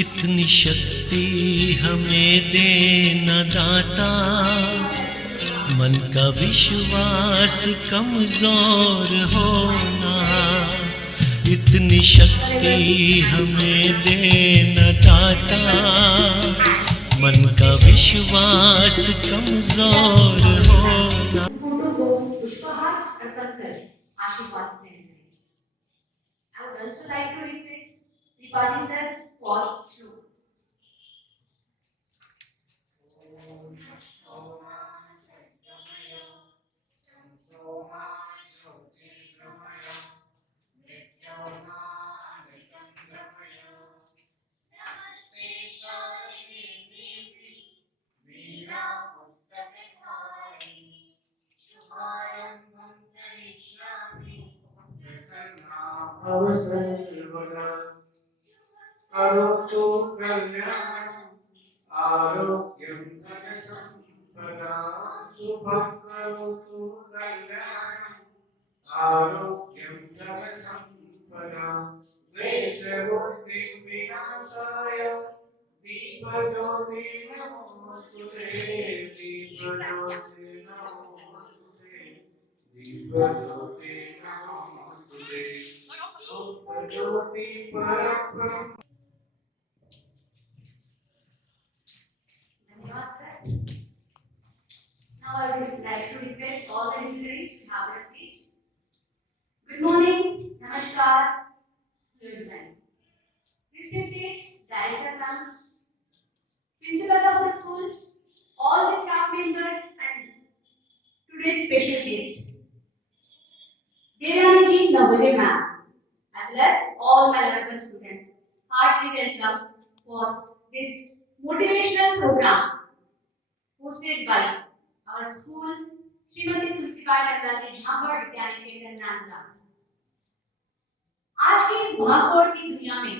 इतनी शक्ति हमें देना दाता, मन का विश्वास कमजोर होना। इतनी शक्ति हमें देना दाता, मन का विश्वास कमजोर होना। फोटो को पुष्पहार अर्पण कर आशीर्वाद दें। I would also like to request Tripathi sir for shloka. सर्वदा करोतु कल्याणं आरोग्यं धनसम्पदां शुभं करोतु कल्याणं आरोग्यं धनसम्पदां क्लेशबुद्धिं विनाशाय दीपज्योति नमोस्तुते दीपज्योति नमोस्तुते दीपज्योति नमोस्तुते ज्योति परब्रह्म। धन्यवाद sir. Now I would like to request all the dignitaries to have their seats. Good morning, Namaskar, good night. Respected Director ma'am, Principal of the school, all the staff members and today's special guest, Devyani ji Navodaya ma'am, as well as all my lovable students, heartily welcome for this motivational program hosted by our school, Srimati Tulsibai Nandali Jhambad Vidyaniketan Nandla. आज की इस भागदौड़ की दुनिया में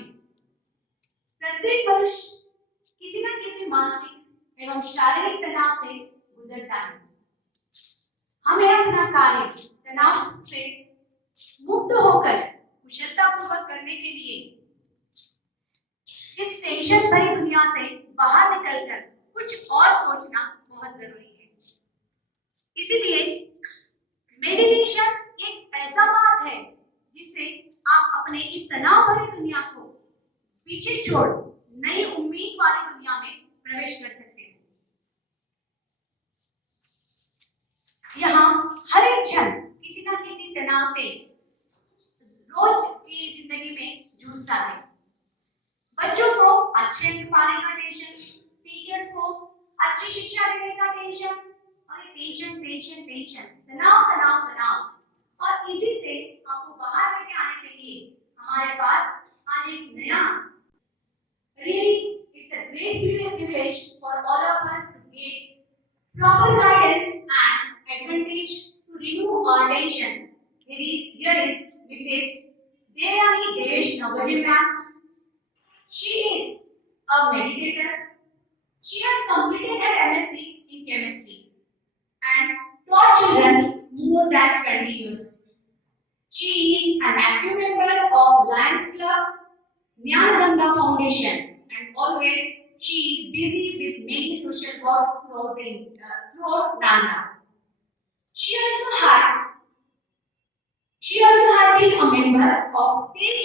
प्रत्येक मनुष्य किसी न किसी मानसिक एवं शारीरिक तनाव से गुजरता है। हमें अपना कार्य तनाव से मुक्त होकर कुशलतापूर्वक करने के लिए इस टेंशन भरी दुनिया से बाहर निकलकर कुछ और सोचना बहुत जरूरी है। इसीलिए मेडिटेशन एक ऐसा मार्ग है जिससे आप अपने इस तनाव भरी दुनिया को पीछे छोड़ नई उम्मीद वाली दुनिया में प्रवेश कर सकते हैं। यहाँ हर एक जन किसी न किसी तनाव से रोज की जिंदगी में जूझता है। बच्चों को अच्छे अंक पाने का टेंशन, टीचर्स को अच्छी शिक्षा देने का टेंशन, और टेंशन टेंशन टेंशन, तनाव तनाव तनाव। और इसी से आपको बाहर लेके आने के लिए हमारे पास आज एक नया, really it's a great privilege for all of us to get proper guidance and advantage to remove our tension. Here is Mrs. Devyani Devesh Navodaya ma'am. She is a meditator. She has completed her MSc in chemistry and taught children more than 20 years. She is an active member of Lions Club, Jnanaganga Foundation, and always she is busy with many social works throughout Nanda. She also had been a member of Tej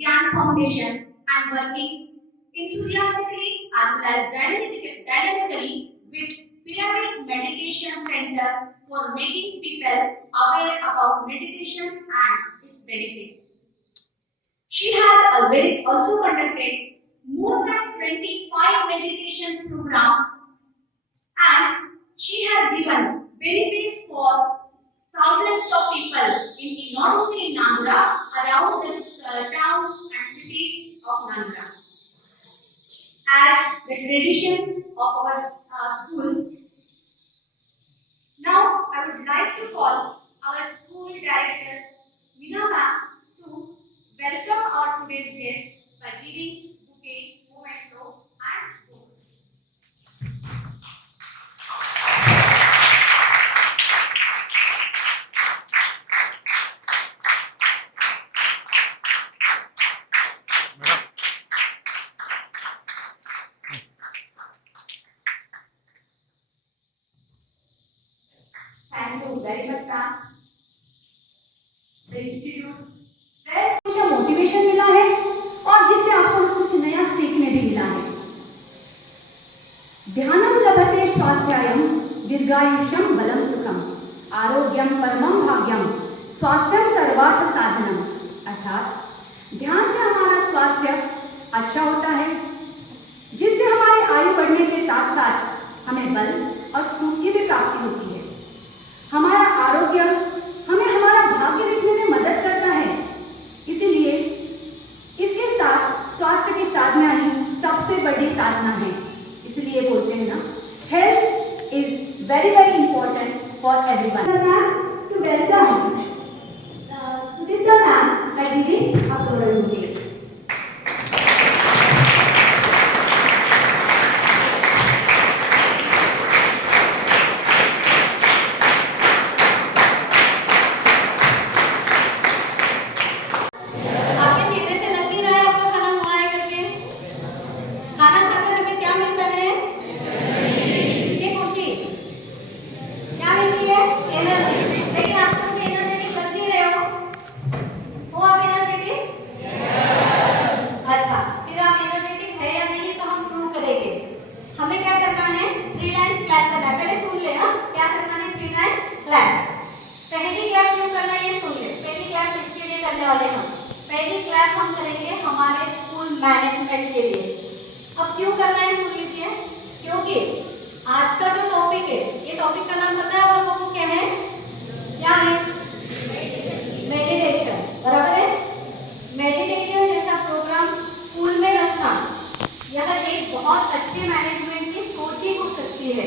Gyan Foundation and working enthusiastically as well as dynamically with Pyramid Meditation Center for making people aware about meditation and its benefits. She has already also conducted more than 25 meditations programs, and she has given benefits for thousands of people not only in Nandura, around the towns and cities of Nandura. As the tradition of our school, now I would like to call our school director, Meena ma'am, to welcome our today's guest by giving bouquet, memento and book. Very much ma'am. The institute मुझे motivation मिला है और जिससे आपको कुछ नया सीखने भी मिला है। ध्यानम लभते स्वास्थ्यायम दीर्घायुष्यम बलम सुखम आरोग्यम परमम भाग्यम स्वास्थ्यम सर्वार्थ साधनम। अर्थात ध्यान से हमारा स्वास्थ्य अच्छा होता है, जिससे हमारी आयु बढ़ने के साथ साथ हमें बल और सुख की भी प्राप्ति होती है। हमारा आरोग्य हमें हमारा भाग्य लिखने में मदद करता है, इसीलिए इसके साथ स्वास्थ्य की साधना ही सबसे बड़ी साधना है। इसलिए बोलते हैं ना, health is very very important for everyone. To welcome Sudipta ma'am by giving a floral bouquet. आपके चेहरे से लग नहीं रहा है आपका खाना हुआ है करके। खाना खाकर हमें क्या मिलता है? ये खुशी क्या मिलती है? एनर्जी। लेकिन आप तो मुझे एनर्जेटिक कर नहीं रहे हो आप एनर्जेटिक? अच्छा, फिर आप एनर्जेटिक है या नहीं तो हम प्रूव करेंगे। हमें क्या करना है? 3 टाइम्स क्लैप करना है। पहले सुन ले, हाँ क्या करना है? 3 टाइम्स क्लैप। पहली क्लैप क्यों करना है ये सुन ले। पहली क्लैप किसके लिए करने वाले हम? पहली क्लैप हम करेंगे हमारे स्कूल मैनेजमेंट के लिए। अब क्यों करना है सुन लीजिए। क्योंकि आज का जो टॉपिक है, ये टॉपिक का नाम पता है आप लोगों को क्या है? क्या है? मेडिटेशन। बराबर है? मेडिटेशन जैसा प्रोग्राम स्कूल में रखना, यह एक बहुत अच्छे मैनेजमेंट की सोच ही हो सकती है।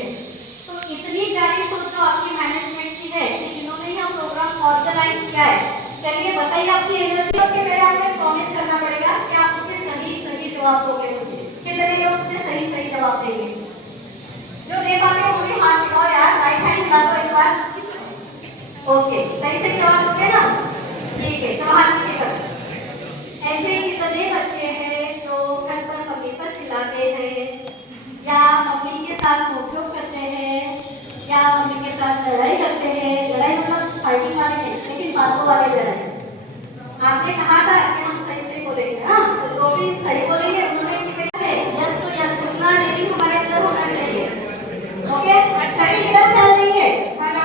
तो इतनी प्यारी सोच जो आपकी मैनेजमेंट की है कि जिन्होंने यह प्रोग्राम ऑर्गेनाइज किया है, चलिए बताइए आपकी एनर्जी के पहले आपको प्रॉमिस करना पड़ेगा कि आप उसके सही सही जवाब दोगे। मुझे कितने लोग मुझे सही सही जवाब देंगे? जो दे पाते हो वही हाथ दिखाओ यार, राइट हैंड हिला दो एक बार। ओके, सही सही जवाब दोगे ना? ठीक है, चलो हाथ नीचे करो। ऐसे कितने बच्चे हैं जो घर पर मम्मी पर चिल्लाते हैं या मम्मी के साथ नोकझोंक करते हैं या मम्मी के साथ लड़ाई करते हैं? लड़ाई मतलब फाइटिंग वाले नहीं, लेकिन बातों वाले लड़ाई। आपने कहा था कि हम सही सही बोलेंगे, हाँ तो जो भी सही बोलेंगे उन्होंने यस तो यस सुनना डेली हमारे अंदर होना चाहिए। ओके, सभी इधर ध्यान देंगे। हेलो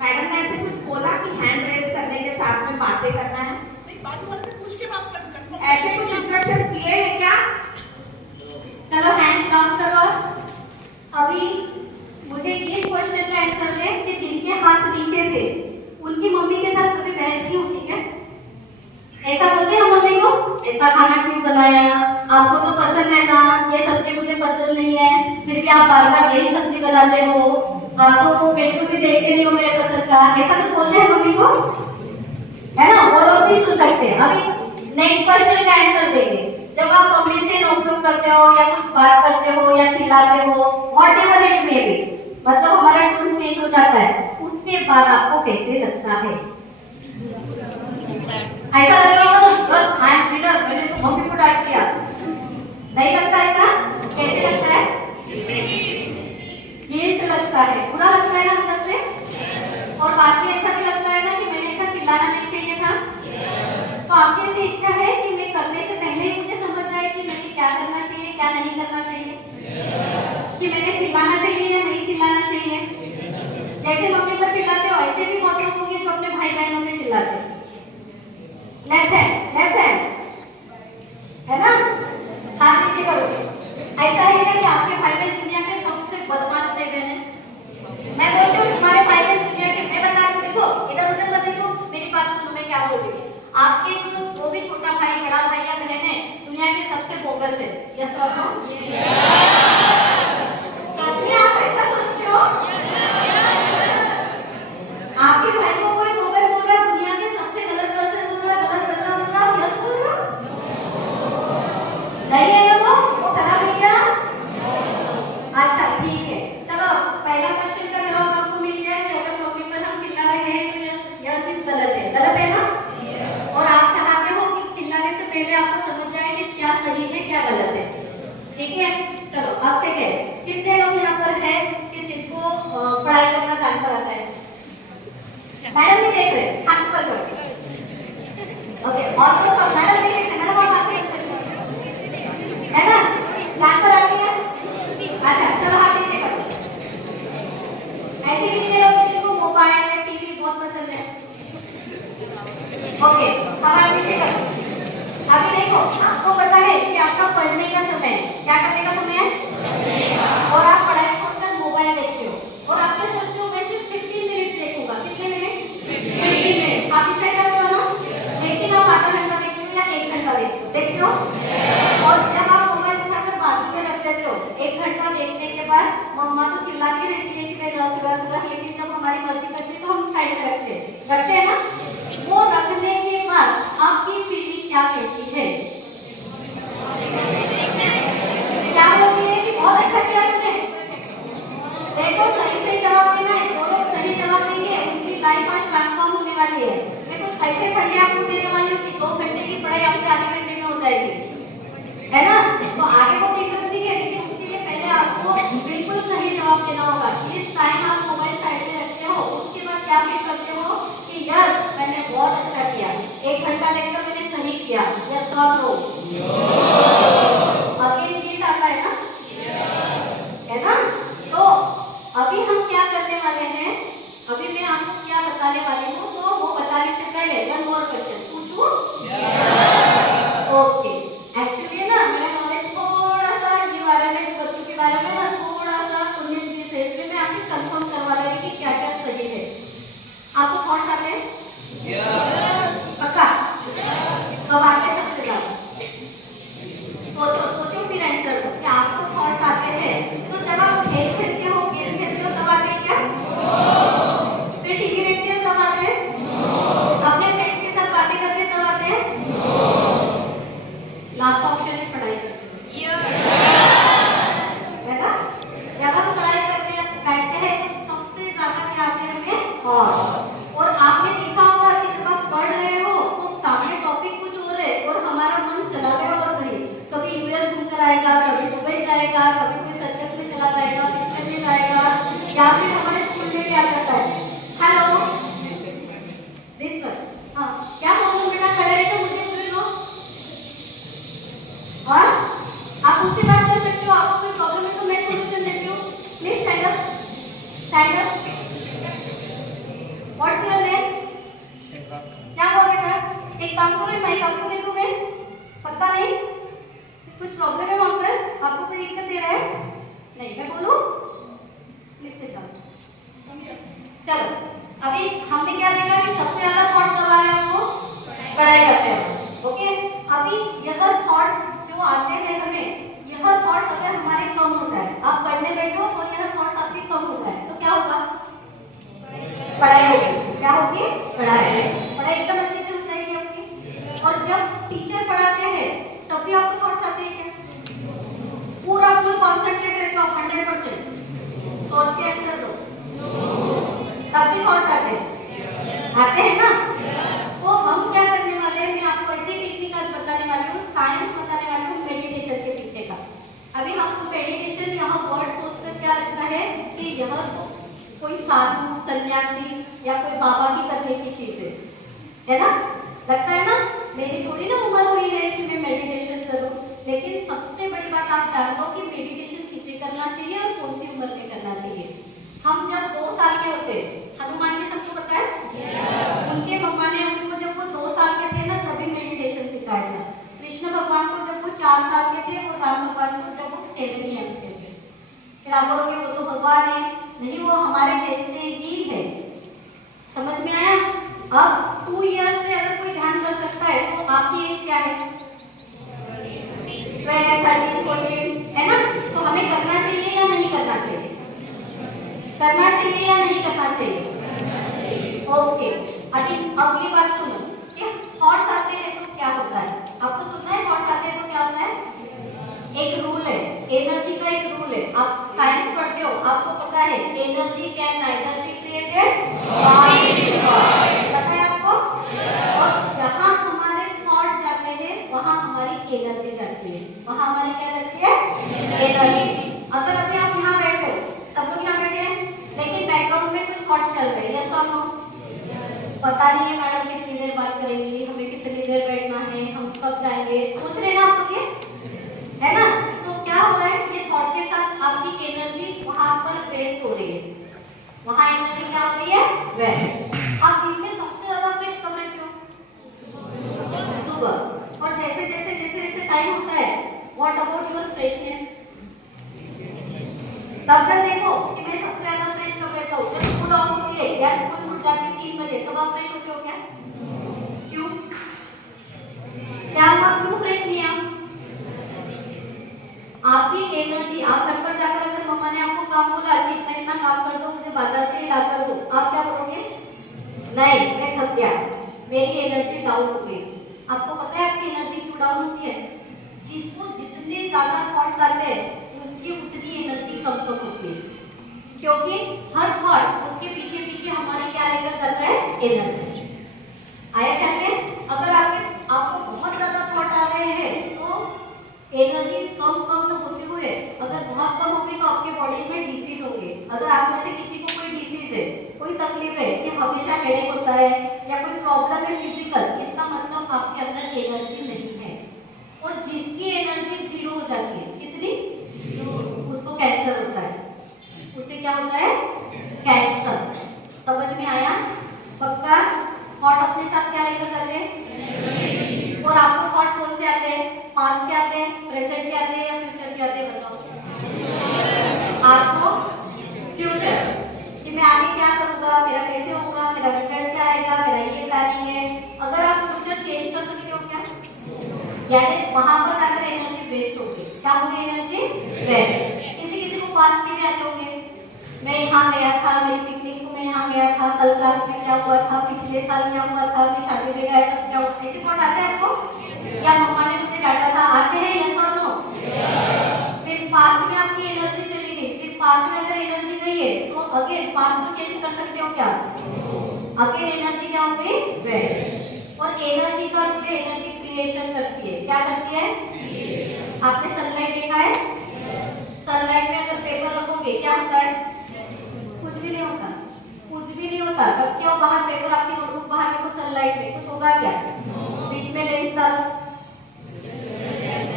मैडम ने ऐसे कुछ बोला कि हैंड रेज करने के साथ में बातें करना है। ऐसे कुछ इंस्ट्रक्शन दिए हैं क्या? चलो हैंड्स डाउन करो। अभी मुझे इस क्वेश्चन का आंसर दे कि जिनके हाथ नीचे थे उनकी मम्मी के साथ कभी बहस नहीं होती क्या? ऐसा बोलते हैं मम्मी को, ऐसा खाना क्यों बनाया, आपको तो पसंद है ना, ये सब्जी मुझे पसंद नहीं है, फिर भी आप बार बार यही सब्जी बनाते हो, आप तो बिल्कुल भी देखते नहीं हो मेरे पसंद का। ऐसा कुछ बोलते हैं मम्मी को, है ना? वो लोग भी सुन सकते हैं। अभी नेक्स्ट क्वेश्चन का आंसर देंगे। जब आप मम्मी से नोकझोंक करते हो या कुछ बात करते हो या चिल्लाते हो, व्हाटएवर इट मे बी, मतलब हमारा टोन चेंज हो जाता है, उसके बाद आपको कैसे लगता है? ऐसा लग रहा होगा ना, बस आई एम विनर, मैंने तो मम्मी को डांट दिया। नहीं लगता ऐसा? कैसे लगता है? गिल्ट लगता है, बुरा लगता है ना अंदर से। और बाद में ऐसा भी लगता है ना कि मैंने ऐसा चिल्लाना नहीं चाहिए था। तो आपकी ऐसी इच्छा है कि मैं करने से पहले ही मुझे समझ जाए कि मैंने क्या करना चाहिए क्या नहीं करना चाहिए, कि मैंने चिल्लाना चाहिए या नहीं चिल्लाना चाहिए। जैसे मम्मी पर चिल्लाते हो ऐसे भी बहुत लोग होंगे जो अपने भाई बहनों पे चिल्लाते हैं। लेफ्ट हैंड है ना? हाथ नीचे करो। ऐसा ही है कि आपके भाई बहन दुनिया के सबसे बदमाश भाई बहन है। मैं बोलती हूँ तुम्हारे भाई बहन दुनिया के, मैं बता रही हूँ, देखो इधर उधर मत देखो, मेरी बात सुनो मैं क्या बोल रही हूँ। आपके जो भी छोटा भाई बड़ा भाई या बहन है दुनिया के सबसे बोगस है। यस और नो? सच में आप ऐसा सोचते हो? आपके भाई को कोई बोगस बोल रहा है, दुनिया के सबसे गलत पर्सन बोल रहा है, गलत बंदा बोल रहा है, यस बोल रहा है? नहीं है वो खराब नहीं है। अच्छा ठीक है, चलो पहला क्वेश्चन का जवाब आपको मिल गया कि अगर मम्मी पर हम चिल्ला रहे हैं तो यह चीज गलत है ना? और आप चाहते हो कि चिल्लाने से पहले आपको समझ जाए कि क्या सही है क्या गलत है। ठीक है, चलो अब सेकंड, कितने लोग यहाँ पर हैं कि जिनको जिनको पढ़ाई करना जान पर आता है? मैडम नहीं देख रहे, हाथ ऊपर करो। ओके, और तो मैडम नहीं देख रहे, मैडम और बात करें, है ना? जान पर आती है? अच्छा, चलो हाथ नीचे करो। ऐसे कितने लोग हैं जिनको मोबाइल या टीवी बहुत पसंद है? ओके, अब हाथ नीचे करो। अभी देखो, आपको पता है कि आपका पढ़ने का समय है। क्या करने का समय है? और आप पढ़ाई छोड़कर मोबाइल देखते हो और आप सोचते हो मैं सिर्फ 15 मिनट देखूंगा। कितने मिनट? 15 मिनट। आप इसे करते हो ना? लेकिन आप आधा घंटा देखते हो या 1 घंटा देखते हो? और जब आप मोबाइल उठाकर बाजू में रख देते हो, 1 घंटा देखने के बाद मम्मा तो चिल्लाती रहती है कि मैं रख, लेकिन जब हमारी मर्जी करती है तो हम साइड में रखते हैं ना? वो रखने के बाद आपकी फीलिंग क्या कहती है? क्या बोलती है कि बहुत अच्छा किया तुमने? देखो, सही जवाब देना है। जो लोग सही जवाब देंगे उनकी लाइफ आज ट्रांसफॉर्म होने वाली है। मैं कुछ ऐसे फंडे आपको देने वाली हूँ कि 2 घंटे की पढ़ाई आपके आधे घंटे में हो जाएगी, है ना? तो आगे बहुत इंटरेस्टिंग है, लेकिन उसके लिए पहले आपको बिल्कुल सही जवाब देना होगा। जिस टाइम आप मोबाइल साइड में रखते हो उसके बाद क्या फील करते हो कि यस मैंने बहुत अच्छा किया, 1 घंटा देखकर मैंने सही किया, यस और नो? अगेन जीत आता है ना? है ना? तो अभी हम क्या करने वाले हैं? अभी मैं आपको क्या बताने वाली हूँ, तो वो बताने से पहले वन मोर क्वेश्चन पूछूं? ओके, एक्चुअली ना मेरा नॉलेज थोड़ा सा ये बारे में, बच्चों के बारे में ना थोड़ा सा 19-20 है, इसलिए मैं आपसे कंफर्म करवा रही कि क्या क्या सही है। आपको थॉट्स आते हैं? पक्का? कब आते हैं सबसे ज्यादा? सोचो फिर आंसर दो कि आपको थॉट्स आते हैं। तो जब आप खेल खेलते हो, गेम खेलते हो तब आते हैं क्या? फिर टीवी देखते हो तब आते हैं? अपने फ्रेंड्स के साथ बातें करते हैं तब आते हैं? लास्ट ऑप्शन है पढ़ाई करते है ना? जब हम पढ़ाई करते बैठते हैं तो सबसे ज्यादा क्या आते हैं हमें? और आपने देखा होगा कि जब आप पढ़ रहे हो तो सामने टॉपिक कुछ और है और हमारा मन चला गया और कहीं, कभी यूएस घूमकर आएगा, कभी दुबई जाएगा, कभी कोई सर्कस में चला जाएगा, पिक्चर में जाएगा, या फिर हमारे स्कूल में क्या करता है? हेलो दिस वन, हाँ क्या प्रॉब्लम बेटा? खड़े रहे तो मुझे पूरे लो, और आप उससे बात कर सकते हो। आपको कोई प्रॉब्लम है तो मैं सोल्यूशन देती हूँ। Please stand up, stand up. What's your name? क्या हुआ बेटा? एक काम करो, माइक आपको दे दूं मैं, पक्का नहीं? कुछ प्रॉब्लम है वहां पर? आपको कोई दिक्कत दे रहा है? नहीं, मैं बोलूं? Please sit down. चलो, अभी हमने क्या देखा कि सबसे ज्यादा थॉट कब आ रहे हैं आपको? पढ़ाई करते हैं। ओके, अभी यह थॉट्स जो आते हैं हमें, यह थॉट्स अगर हमारे कम हो जाए, आप पढ़ने बैठो और यह थॉट्स आपके कम हो जाए तो क्या होगा? पढ़ाई होगी। क्या होगी? पढ़ाई। पढ़ाई एकदम अच्छे से हो जाएगी आपकी। और जब टीचर पढ़ाते हैं तब भी आपको थॉट्स आते हैं क्या? पूरा फुल कॉन्सेंट्रेट रहते हो 100%, सोच के आंसर दो, तब भी थॉट्स आते हैं ना? तो हम क्या करने वाले हैं, मैं आपको ऐसी टेक्निक आज बताने वाली हूँ, साइंस बताने वाली हूँ मेडिटेशन के पीछे का। अभी हमको मेडिटेशन यहाँ वर्ड सोचकर क्या लगता है कि यह तो कोई साधु सन्यासी या कोई बाबा की करने की चीज है ना? लगता है ना? मेरी थोड़ी ना उम्र हुई है कि मैं मेडिटेशन करूं। लेकिन सबसे बड़ी बात आप जानते हो कि मेडिटेशन किसे करना चाहिए और कौन सी उम्र में करना चाहिए। हम जब 2 साल के होते, हनुमान जी सबको पता है? उनके मम्मा ने उनको जब वो 2 साल के थे ना तभी मेडिटेशन सिखाया था। कृष्ण भगवान को जब वो 4 साल के थे और राम भगवान को जब वो 7 ईयर्स के थे। फिर आप बोलोगे वो तो भगवान है। नहीं, वो हमारे जैसे ही है। समझ में आया? अब 2 ईयर्स से अगर कोई ध्यान कर सकता है तो आपकी एज क्या है? 13, 14, है ना? तो हमें करना चाहिए या नहीं करना चाहिए? करना चाहिए या नहीं करना चाहिए? ओके, अभी अगली बात सुनो कि थॉट्स आते हैं तो क्या होता है? आपको सुनना है? थॉट्स आते हैं तो क्या होता है? एक रूल है, एनर्जी का एक रूल है। आप साइंस पढ़ते हो, आपको पता है energy can neither be created nor be destroyed. पता है आपको? और जहाँ हमारे थॉट जाते हैं वहाँ हमारी एनर्जी जाती है। वहाँ हमारी क्या जाती है? एनर्जी। अगर अभी आप यहाँ बैठे हो, सब लोग यहाँ बैठे हैं, पता नहीं है मैडम कितनी देर बात करेंगी, हमें कितनी देर बैठना है, हम कब जाएंगे, सोच रहे ना आप लोग ये, है ना? तो क्या हो रहा है, ये थॉट के साथ आपकी एनर्जी वहां पर वेस्ट हो रही है, वहां एनर्जी क्या हो रही है, वेस्ट। आप दिन में सबसे ज्यादा फ्रेश कब रहते हो? सुबह। और जैसे जैसे जैसे जैसे टाइम होता है, व्हाट अबाउट योर फ्रेशनेस? सब जन देखो कि मैं सबसे ज्यादा फ्रेश कब रहता हूँ, जब स्कूल ऑफ होती है या स्कूल छूट जाती है 3 बजे, तब आप फ्रेश होते हो क्या? क्यों? क्या हुआ, क्यों फ्रेश नहीं आप? आपकी एनर्जी, आप घर पर जाकर अगर मम्मा ने आपको काम बोला कि इतना इतना काम कर दो, मुझे बाजार से ला कर दो, आप क्या बोलोगे? नहीं, मैं थक गया, मेरी एनर्जी डाउन हो गई। आपको पता है आपकी एनर्जी क्यों डाउन होती है? जिसको जितने ज्यादा थॉट्स आते हैं उनकी उतनी एनर्जी कम होती है, क्योंकि हर थॉट उसके पीछे पीछे हमारी क्या लेकर चलता है, एनर्जी। आया ख्याल में? अगर आपको बहुत ज्यादा थॉट आ रहे हैं तो एनर्जी कम होते हुए अगर बहुत कम होगी तो आपके बॉडी में डिसीज होंगे। अगर आप में से किसी को कोई डिसीज है, कोई तकलीफ है कि हमेशा हेडेक होता है या कोई प्रॉब्लम है फिजिकल, इसका मतलब आपके अंदर एनर्जी नहीं है। और जिसकी एनर्जी जीरो हो जाती है, कितनी? उसको कैंसर होता है। उसे क्या होता है? कैंसर। समझ में आया? पक्का? थॉट अपने साथ क्या लेकर चलते हैं? और आपको थॉट कौन से आते हैं? पास्ट के आते हैं, प्रेजेंट के आते हैं या फ्यूचर के आते हैं? बताओ। आपको फ्यूचर, कि मैं आगे क्या करूंगा, मेरा कैसे होगा, मेरा रिजल्ट क्या आएगा, मेरा ये प्लानिंग है। अगर आप फ्यूचर चेंज कर सकते हो क्या? यानी वहां पर जाकर एनर्जी वेस्ट होगी। क्या होगी? Energy waste. किसी को पास्ट के भी आते होंगे, मैं यहाँ गया था, मेरी पिकनिक को मैं यहाँ गया था, कल क्लास में क्या हुआ था, पिछले साल क्या हुआ था, मैं शादी में गया था, क्या हुआ? ऐसे थॉट आते हैं आपको? या मम्मा ने मुझे डांटा था, आते हैं? यस और नो? फिर पास्ट में आपकी एनर्जी चली गई, फिर पास्ट में अगर एनर्जी गई है तो अगेन पास्ट को चेंज कर सकते हो क्या? अगेन एनर्जी क्या हो गई? वेस्ट। और एनर्जी का रूप एनर्जी क्रिएशन करती है। क्या करती है? आपने सनलाइट देखा है? सनलाइट में अगर पेपर रखोगे क्या होता है? कुछ भी नहीं होता, कुछ भी नहीं होता। रख के बाहर पेपर, आपकी नोटबुक बाहर देखो, सनलाइट में कुछ होगा क्या? बीच में लेंस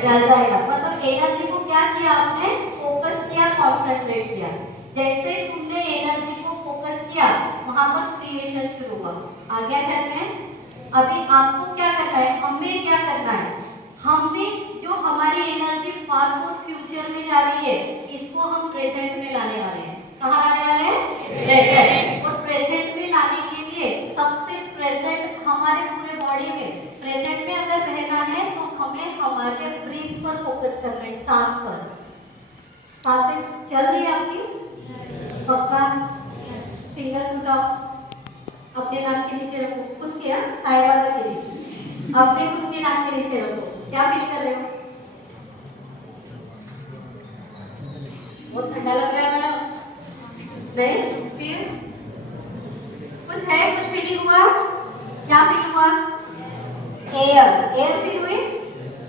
जल जाएगा। मतलब एनर्जी को क्या किया आपने? फोकस किया, कंसंट्रेट किया। जैसे तुमने एनर्जी को फोकस किया, वहां पर क्रिएशन शुरू हुआ। आ गया ख्याल में? अभी आपको क्या करना है, हमें क्या करना है? हम भी जो हमारी एनर्जी पास्ट और फ्यूचर में जा रही है, इसको हम प्रेजेंट में लाने वाले हैं। कहाँ लाने वाले हैं? प्रेजेंट। और प्रेजेंट में लाने के लिए सबसे प्रेजेंट हमारे पूरे बॉडी में, प्रेजेंट में अगर रहना है तो हमें हमारे ब्रीथ पर फोकस करना है, सांस पर। सांसें चल रही है आपकी? पक्का? फिंगर्स उठाओ, अपने नाक के नीचे रखो, खुद के साइड वाला के नीचे, अपने खुद के नाक के नीचे रखो। क्या फील कर रहे हो? बहुत ठंडा लग रहा है मैडम? नहीं? फिर कुछ है, कुछ फीलिंग हुआ? क्या फील हुआ? एयर फील हुई?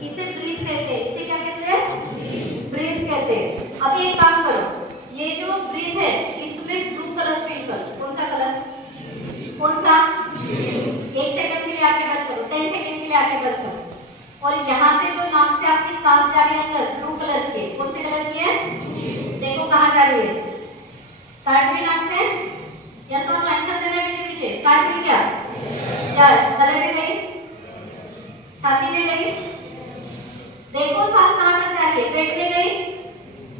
इसे ब्रीथ कहते हैं। इसे क्या कहते हैं? ब्रीथ कहते हैं। अब एक काम करो, ये जो ब्रीथ है इसमें ब्लू कलर फील करो। कौन सा कलर? कौन सा? 1 सेकंड के लिए आंखें बंद करो, 10 सेकंड के लिए आंखें बंद करो। और यहाँ से जो नाक से आपकी सांस जा रही है अंदर, ब्लू कलर की है। कौन से कलर की है? देखो कहाँ जा रही है। स्टार्ट हुई नाक से? यस और नो आंसर देना है पीछे पीछे। स्टार्ट हुई क्या? यस। गले में गई, छाती में गई, देखो सांस कहाँ तक जा रही है। पेट में गई,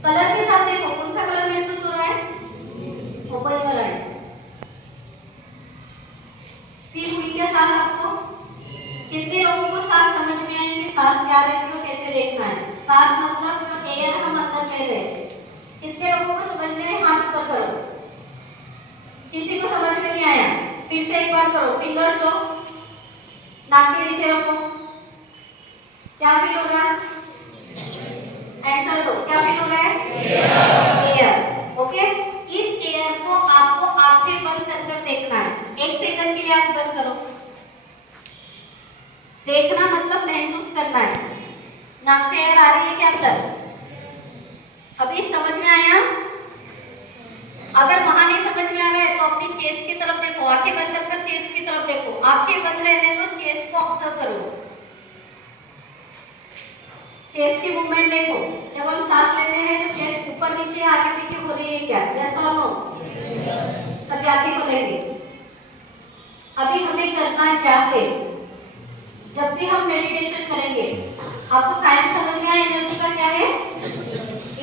कलर के साथ देखो कौन सा कलर महसूस हो रहा है। Open your eyes. फील हुई क्या सांस आपको? कितने लोगों को सांस समझ में आई कि सांस क्या रहती है और कैसे देखना है? सांस मतलब जो एयर हम अंदर ले रहे हैं। कितने लोगों को समझ में आई? हाथ ऊपर करो। किसी को समझ में नहीं आया? फिर से एक बार करो, फिंगर्स लो, नाक के नीचे रखो। क्या फील हो रहा है? आंसर दो, क्या फील हो रहा है? एयर। ओके, इस एयर को आपको आंखें बंद कर देखना है। 1 सेकंड के लिए आंख बंद करो। देखना मतलब महसूस करना है। नाक से एयर आ रही है क्या अंदर? अभी समझ में आया? अगर वहां नहीं समझ में आ रहा है तो अपनी चेस्ट की तरफ देखो, आंखें बंद कर चेस्ट की तरफ देखो, आंखें बंद रहने दो, चेस्ट को ऑब्जर्व करो, चेस्ट की मूवमेंट देखो। जब हम सांस लेते हैं तो चेस्ट ऊपर नीचे आगे पीछे हो रही है क्या? यस और नो? सभी आंखें खोलेंगे। अभी हमें करना क्या है? जब भी हम मेडिटेशन करेंगे, आपको साइंस समझ में आया एनर्जी का क्या है?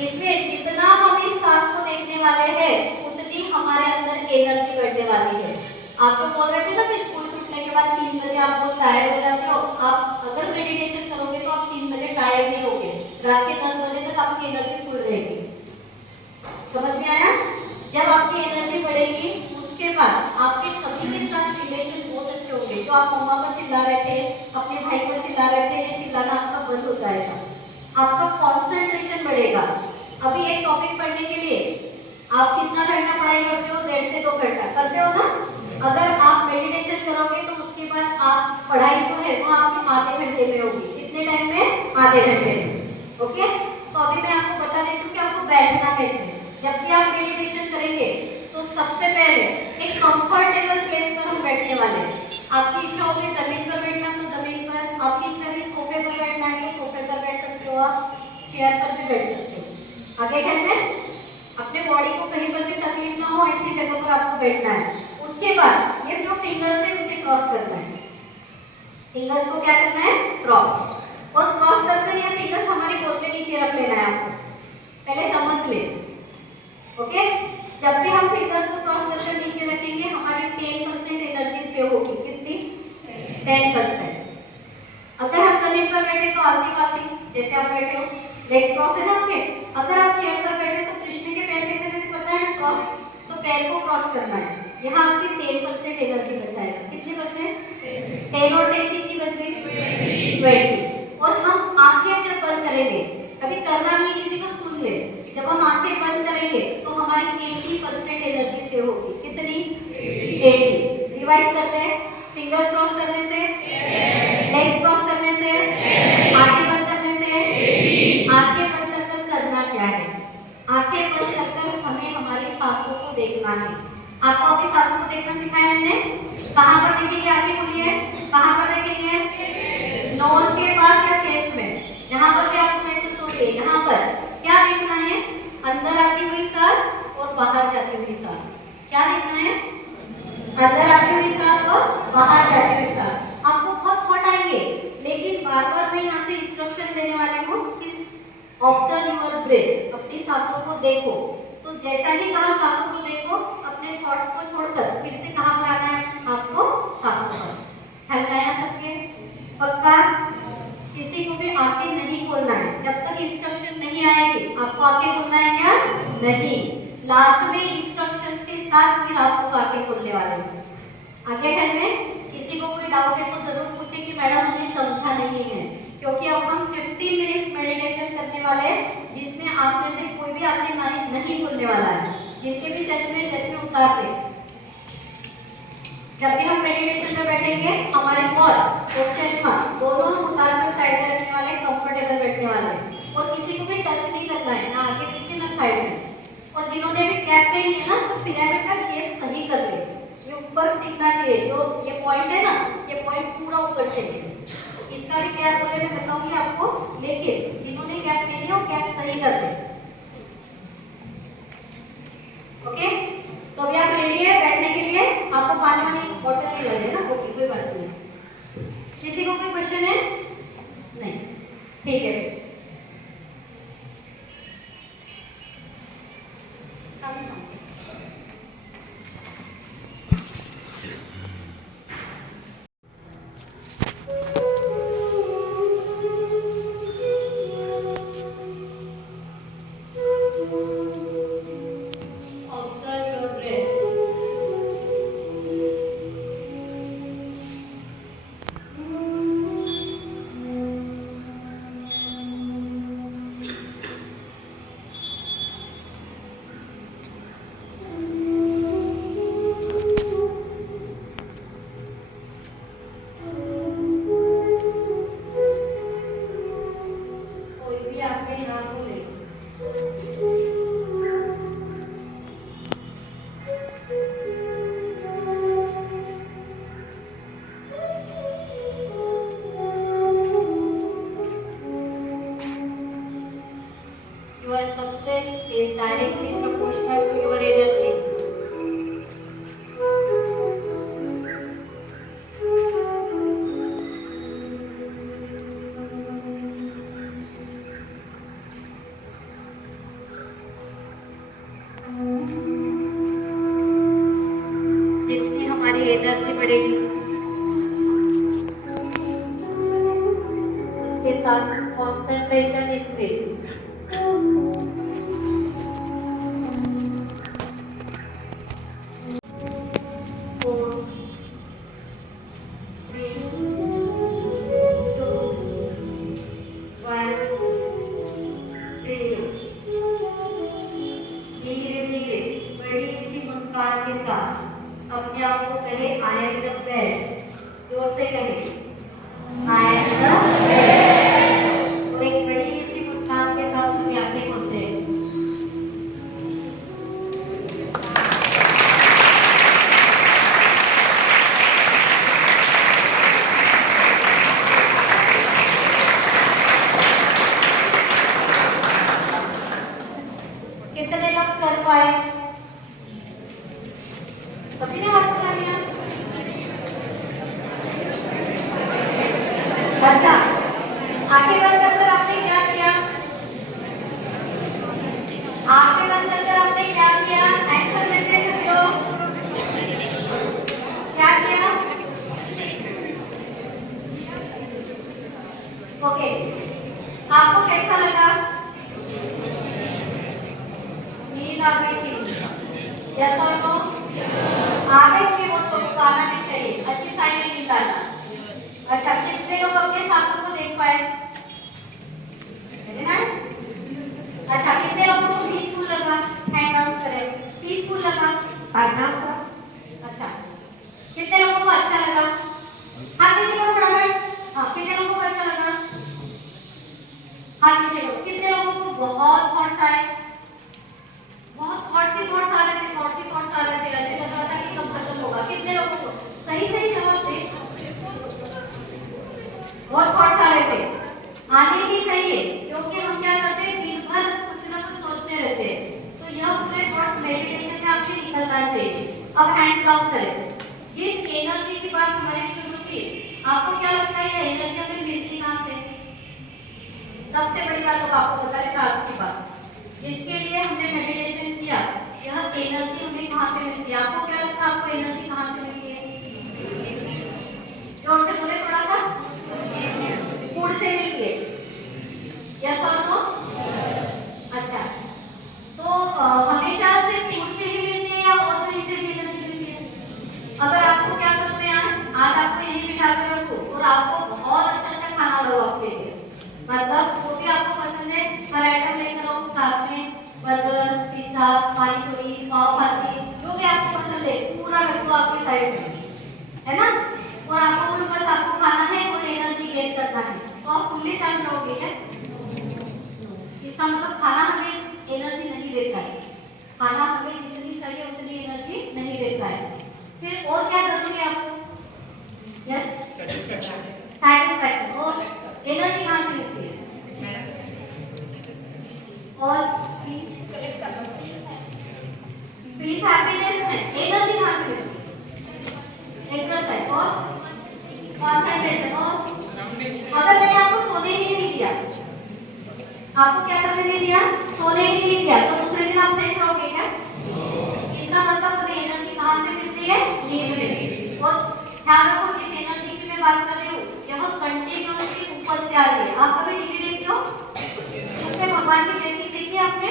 इसलिए जितना हम इस सांस को देखने वाले हैं उतनी हमारे अंदर एनर्जी बढ़ने वाली है। आप तो बोल रहे थे ना कि स्कूल छूटने के बाद 3 बजे आप बहुत टायर्ड हो जाते हो। आप अगर मेडिटेशन करोगे तो आप 3 बजे टायर्ड नहीं होगे, रात के 10 बजे तक आपकी एनर्जी फुल रहेगी। समझ में आया? जब आपकी एनर्जी बढ़ेगी उसके बाद आपके सभी के साथ रिलेशन बहुत अच्छे होंगे। जो आप मम्मा पर चिल्ला रहे थे, अपने भाई पर चिल्ला रहे थे, ये चिल्लाना आपका बंद हो जाएगा, आपका कंसंट्रेशन बढ़ेगा। अभी एक टॉपिक पढ़ने के लिए आप कितना घंटा पढ़ाई करते हो? 1.5 से 2 घंटा करते हो ना? अगर आप मेडिटेशन करोगे तो उसके बाद आप पढ़ाई जो है वो आपके आधे घंटे में होगी। कितने टाइम में? आधे घंटे में। ओके, तो अभी मैं आपको बता देती हूँ कि आपको बैठना कैसे। जब भी आप मेडिटेशन करेंगे तो सबसे पहले एक कंफर्टेबल प्लेस पर हम बैठने वाले हैं। आपकी इच्छा होगी जमीन पर बैठना तो जमीन पर, आपकी इच्छा है सोफे पर बैठना है तो सोफे पर बैठ सकते हो, आप चेयर पर भी बैठ सकते हो। आगे ख्याल में अपने बॉडी को कहीं पर भी तकलीफ ना हो ऐसी जगह पर आपको बैठना है। उसके बाद ये जो फिंगर्स है उसे क्रॉस करना है। फिंगर्स को क्या करना है? क्रॉस। और क्रॉस करके ये फिंगर्स हमारी गोद के नीचे रख लेना है आपको, पहले समझ ले। ओके, जब भी हम फिंगर्स को क्रॉस करके नीचे रखेंगे हमारी 10% एनर्जी सेव होगी। कितनी? 10%। अगर हम जमीन पर बैठे तो आलती पालती जैसे आप बैठे हो, लेग्स क्रॉस है ना आपके। अगर आप चेयर पर बैठे तो कृष्ण के पैर कैसे लगे पता है? क्रॉस। तो पैर को क्रॉस करना है, यहाँ आपकी 10% एनर्जी बचाएगा। कितनी परसेंट? 10 और 10 कितनी बच गई? 20। और हम आंखें जब बंद करेंगे, अभी करना नहीं किसी को सुन ले, जब हम आंखें बंद करेंगे तो हमारी 80% एनर्जी सेव होगी। कितनी? 80। रिवाइज करते हैं। फिंगर्स क्रॉस करने से, लेग्स क्रॉस करने से, आंखें बंद करने से। आंखें बंद कर करना क्या है? आंखें बंद कर हमें हमारी सांसों को देखना है। आपको अपनी सांसों को देखना सिखाया मैंने। कहाँ पर देखेंगे? आंखें खोलिए, कहाँ पर देखेंगे? नोज के पास या चेस्ट में? यहाँ पर भी आपको महसूस होगी। यहाँ पर क्या देखना है? अंदर आती हुई सांस और बाहर जाती हुई सांस। क्या देखना है? अंदर आती हुई सांस और बाहर जाती हुई सांस। आपको बहुत थॉट आएंगे, लेकिन बार बार मैं यहाँ से इंस्ट्रक्शन देने वाली हूँ कि ऑब्जर्व योर ब्रेथ, अपनी सांसों को देखो। तो जैसा ही कहा सांसों को देखो, अपने थॉट्स को छोड़कर फिर से कहाँ पर आना है? आपको सांसों पर। ख्याल में आया सबके? पक्का? किसी को भी आंखें नहीं खोलना है जब तक इंस्ट्रक्शन नहीं आएगी। आपको आंखें खोलना है क्या? नहीं। लास्ट में इंस्ट्रक्शन के साथ फिर आपको आंखें खोलने वाले हैं। आगे ख्याल में? किसी को कोई डाउट है तो जरूर पूछे कि मैडम हमें समझा नहीं है, क्योंकि अब हम 50 मिनट्स मेडिटेशन करने वाले हैं जिसमें आप में से कोई भी आंखें नहीं खोलने वाला है। जिनके भी चश्मे उतार ले। जब भी हम मेडिटेशन में बैठेंगे हमारे वॉच और चश्मा दोनों हम उतार कर साइड में रखने वाले, कंफर्टेबल बैठने वाले। और किसी को भी टच नहीं करना है, ना आगे पीछे ना साइड में। और जिन्होंने भी कैप पहनी है ना, तो पिरामिड का शेप सही कर ले। ये ऊपर दिखना चाहिए, जो ये पॉइंट है ना, ये पॉइंट पूरा ऊपर चाहिए। इसका भी क्या बोले मैं बताऊंगी आपको, लेकिन जिन्होंने कैप पहनी है वो कैप सही कर ले। ओके, तो अभी आप रेडी है बैठने के लिए? आपको पानी वाली बोतल भी लगे ना? ओके, कोई बात नहीं। किसी को कोई क्वेश्चन है? नहीं, ठीक है। Observe your breath. कोई भी आंखें ना खोले। your success is directly proportional to your energy. जितनी हमारी एनर्जी बढ़ेगी उसके साथ concentration increase. Four, three, two, one, zero. धीरे धीरे बड़ी सी मुस्कान के साथ अपने आप को कहे आई एम द बेस्ट। जोर से कहे आई एम द बेस्ट। और एक बड़ी सी मुस्कान के साथ सभी आंखें खोलते हैं। कितने लोग कर पाए? सभी ने हाथ उठा लिया? अच्छा, आंखें बंद कर आपने क्या किया? आंखें बंद कर आपने क्या किया? एक्शन लेते समझो। क्या किया? ओके, आपको कैसा लगा? नींद आ गई थी? यस और नो? आ गई थी वो तो आना नहीं चाहिए, अच्छी साइन नहीं निकालना। अच्छा, कितने लोग अपने सांसों को देख पाए? Very nice. अच्छा, कितने लोगों को पीसफुल लगा? हैंड आउट करें। पीसफुल लगा? अच्छा, कितने लोगों को अच्छा लगा? हाथ नीचे करो फटाफट। हाँ, कितने लोगों को अच्छा लगा? हाथ नीचे करो। कितने लोगों को बहुत थॉट्स आए? बहुत थॉट्स ही थॉट्स आ रहे थे, थॉट्स ही थॉट्स आ रहे थे, ऐसे लग रहा था कि कब खत्म होगा। कितने लोगों को सही सही जवाब दे? बहुत थॉट्स आ रहे थे, आने ही चाहिए, क्योंकि हम क्या करते हैं दिन भर कुछ ना कुछ सोचते रहते हैं। तो यह पूरे थॉट्स मेडिटेशन में आपसे निकलना चाहिए। अब हैंड्स डाउन करें। जिस एनर्जी की बात हमारी शुरू की, आपको क्या लगता है ये एनर्जी हमें मिलती कहाँ से? सबसे बड़ी बात अब आपको बता रहे आज की बात, जिसके लिए हमने मेडिटेशन किया, यह एनर्जी हमें कहाँ से मिलती है? आपको क्या लगता है आपको एनर्जी कहाँ से मिलती है? जोर से बोले थोड़ा सा। फूड से मिलती है? यस और नो? अच्छा, तो हमेशा से फूड से ही मिलती है या और कहीं से भी एनर्जी मिलती है? अगर आपको क्या करते हैं आज आपको यही बिठा कर रखो और आपको बहुत अच्छा खाना रहो आपके लिए, मतलब जो भी आपको पसंद है हर आइटम लेकर आओ साथ में, बर्गर, पिज्जा, पानी पूरी, पाव भाजी, जो भी आपको पसंद है पूरा रख दो आपके साइड में, है ना? और आपको बस आपको खाना है और एनर्जी गेन करना है, तो आप फुल्ली चार्ज रहोगे क्या? इसका मतलब खाना हमें एनर्जी नहीं देता है, खाना हमें जितनी चाहिए उतनी एनर्जी नहीं देता है। फिर और क्या जरूरी है आपको? Yes, satisfaction. और एनर्जी कहाँ से मिलती है? और पीस, हैप्पीनेस में एनर्जी कहाँ से मिलती है? एक्सरसाइज और कंसंट्रेशन। और अगर मैंने आपको सोने ही नहीं दिया, आपको क्या करने नहीं दिया? सोने ही नहीं दिया, तो दूसरे दिन आप फ्रेश रहोगे क्या? इसका मतलब हमें एनर्जी कहाँ से मिलती है? नींद में। और ध्यान रखो, जिस एनर्जी की मैं बात कर रही हूँ यह कंटिन्यूअसली ऊपर से आ रही है। आप कभी टीवी देखते हो? उसमें भगवान की ब्लेसिंग देखी है आपने?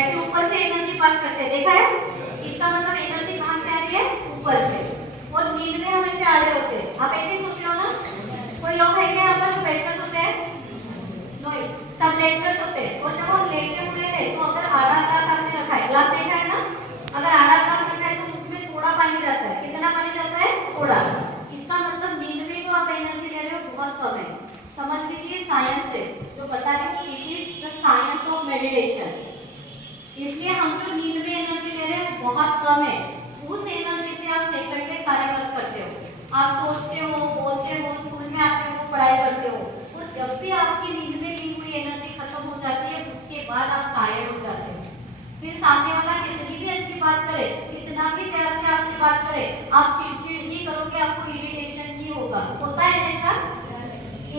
ऐसे ऊपर से एनर्जी पास करते हैं, देखा है? इसका मतलब एनर्जी कहाँ से आ रही है? ऊपर से। और नींद में हम ऐसे आड़े होते हैं, आप ऐसे ही सोते हो ना? कोई लोग है क्या यहाँ पर जो बैठकर सोते हैं? नहीं, सब लेटकर सोते हैं। और जब हम लेटते हुए हैं तो अगर आधा ग्लास आपने रखा है, ग्लास देखा है ना? अगर आधा ग्लास रखा है तो उसमें थोड़ा पानी जाता है। कितना पानी जाता है? थोड़ा। इसका मतलब नींद में जो आप एनर्जी ले रहे हो बहुत कम है। समझ लीजिए साइंस है जो बता रही है, it is the science of meditation. इसलिए हम जो नींद में एनर्जी ले रहे हैं बहुत कम है। उस एनर्जी से आप सेकंड के सारे वर्क करते हो, आप सोचते हो, बोलते हो, स्कूल में आते हो, पढ़ाई करते हो। और जब भी आपकी नींद में ली हुई एनर्जी खत्म हो जाती है उसके बाद आप टायर्ड हो जाते हो। फिर सामने वाला कितनी भी अच्छी बात करे, कितना भी प्यार से आपसे बात करे, आप चिड़चिड़ ही करोगे, आपको इरिटेशन ही होगा। होता है ऐसा?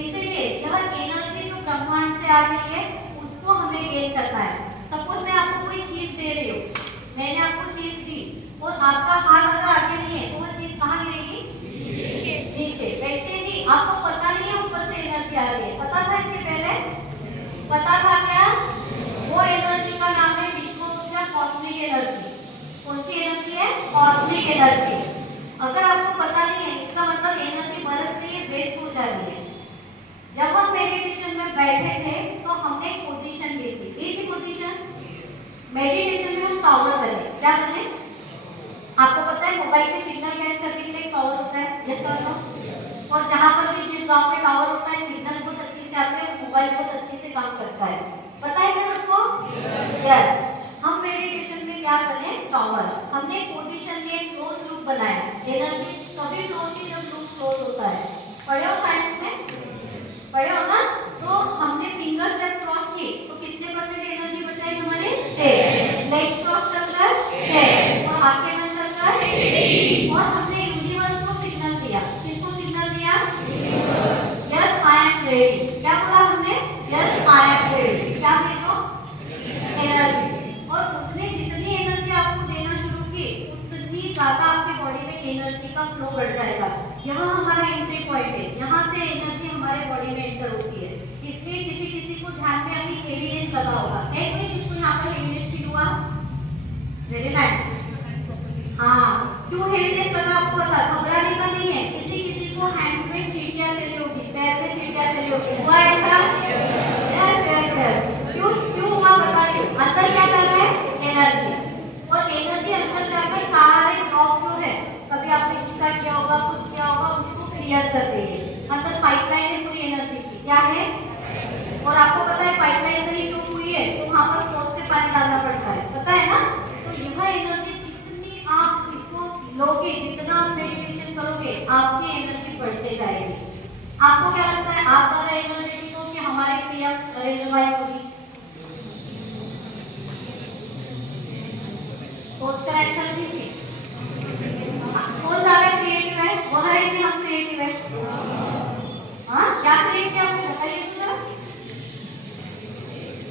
इसलिए यह एनर्जी जो ब्रह्मांड से आ रही है उसको हमें गेन करना है। सपोज मैं आपको कोई चीज दे रही हूँ, मैंने आपको चीज दी और आपका हाथ अगर आगे नहीं है तो वह चीज कहाँ गिरेगी? नीचे। वैसे ही आपको पता नहीं है ऊपर से एनर्जी आ रही है, पता था इसके पहले? पता था क्या? वो एनर्जी का नाम है विश्व ऊर्जा, कॉस्मिक एनर्जी। कौन सी एनर्जी है? Cosmic energy. अगर आपको पता नहीं है इसका मतलब एनर्जी बरस रही है, वेस्ट हो जा रही है। जब हम मेडिटेशन में बैठे थे तो हमने एक पोजीशन ली थी पोजीशन। मेडिटेशन में हम टावर बने। क्या बने? आपको पता है मोबाइल के सिग्नल कैच करने के लिए टावर होता है, यस और नो? और जहाँ पर भी जिस गांव में टावर होता है सिग्नल बहुत अच्छे से आते हैं, मोबाइल बहुत अच्छे से काम करता है। पता है क्या सबको? यस। हम मेडिटेशन में क्या बने? टावर। हमने एक पोजीशन लिए, क्लोज लूप बनाया। एनर्जी तभी फ्लो होती है जब लूप क्लोज होता है। पढ़े हो साइंस में? पढ़े हो ना? तो हमने फिंगर्स जब क्रॉस की तो कितने परसेंट एनर्जी बचाई हमारे? 10। लेग्स क्रॉस कर 10 और आंखें बंद कर और हमने यूनिवर्स को सिग्नल दिया। किसको सिग्नल दिया? Yes I am ready. क्या बोला हमने? Yes I am ready. क्या भेजो? एनर्जी। और उसने जितनी एनर्जी आपको देना शुरू की उतनी ज्यादा आपकी बॉडी में एनर्जी का फ्लो बढ़ जाएगा। यहाँ हमारा एंट्री पॉइंट है, यहाँ से एनर्जी हमारे बॉडी में एंटर होती है। इसलिए किसी किसी को ध्यान में अभी हेवीनेस लगा होगा, है कोई जिसको यहाँ पर हेवीनेस फील हुआ? Very nice. हाँ, क्यों हेवीनेस लगा आपको बता? घबराने का नहीं है। किसी किसी को हैंड्स में चींटियां चली होगी, पैर में चींटियां चली होगी, हुआ ऐसा? Yes yes yes. क्यों हुआ बता रही हूँ। अंदर क्या कर रहा है? एनर्जी। और एनर्जी अंदर जाकर सारे ब्लॉक जो है, कभी आपने गुस्सा किया होगा, कुछ किया होगा, उसको क्लियर कर रही है। अंदर पाइपलाइन है पूरी एनर्जी की। क्या है? और आपको पता है पाइपलाइन कहीं चोक हुई है तो वहां पर फोर्स से पानी डालना पड़ता है, पता है ना? तो यह एनर्जी जितनी आप इसको लोगे, जितना आप मेडिटेशन करोगे, आपकी एनर्जी बढ़ते जाएगी। आपको क्या लगता है आप ज्यादा एनर्जेटिक हो कि हमारे पीएम नरेंद्र भाई मोदी? सोच कर आंसर दीजिए। कौन ज्यादा क्रिएटिव है? वह है कि हम क्रिएटिव है? हाँ, क्या क्रिएट किया आपने बताइए तो जरा।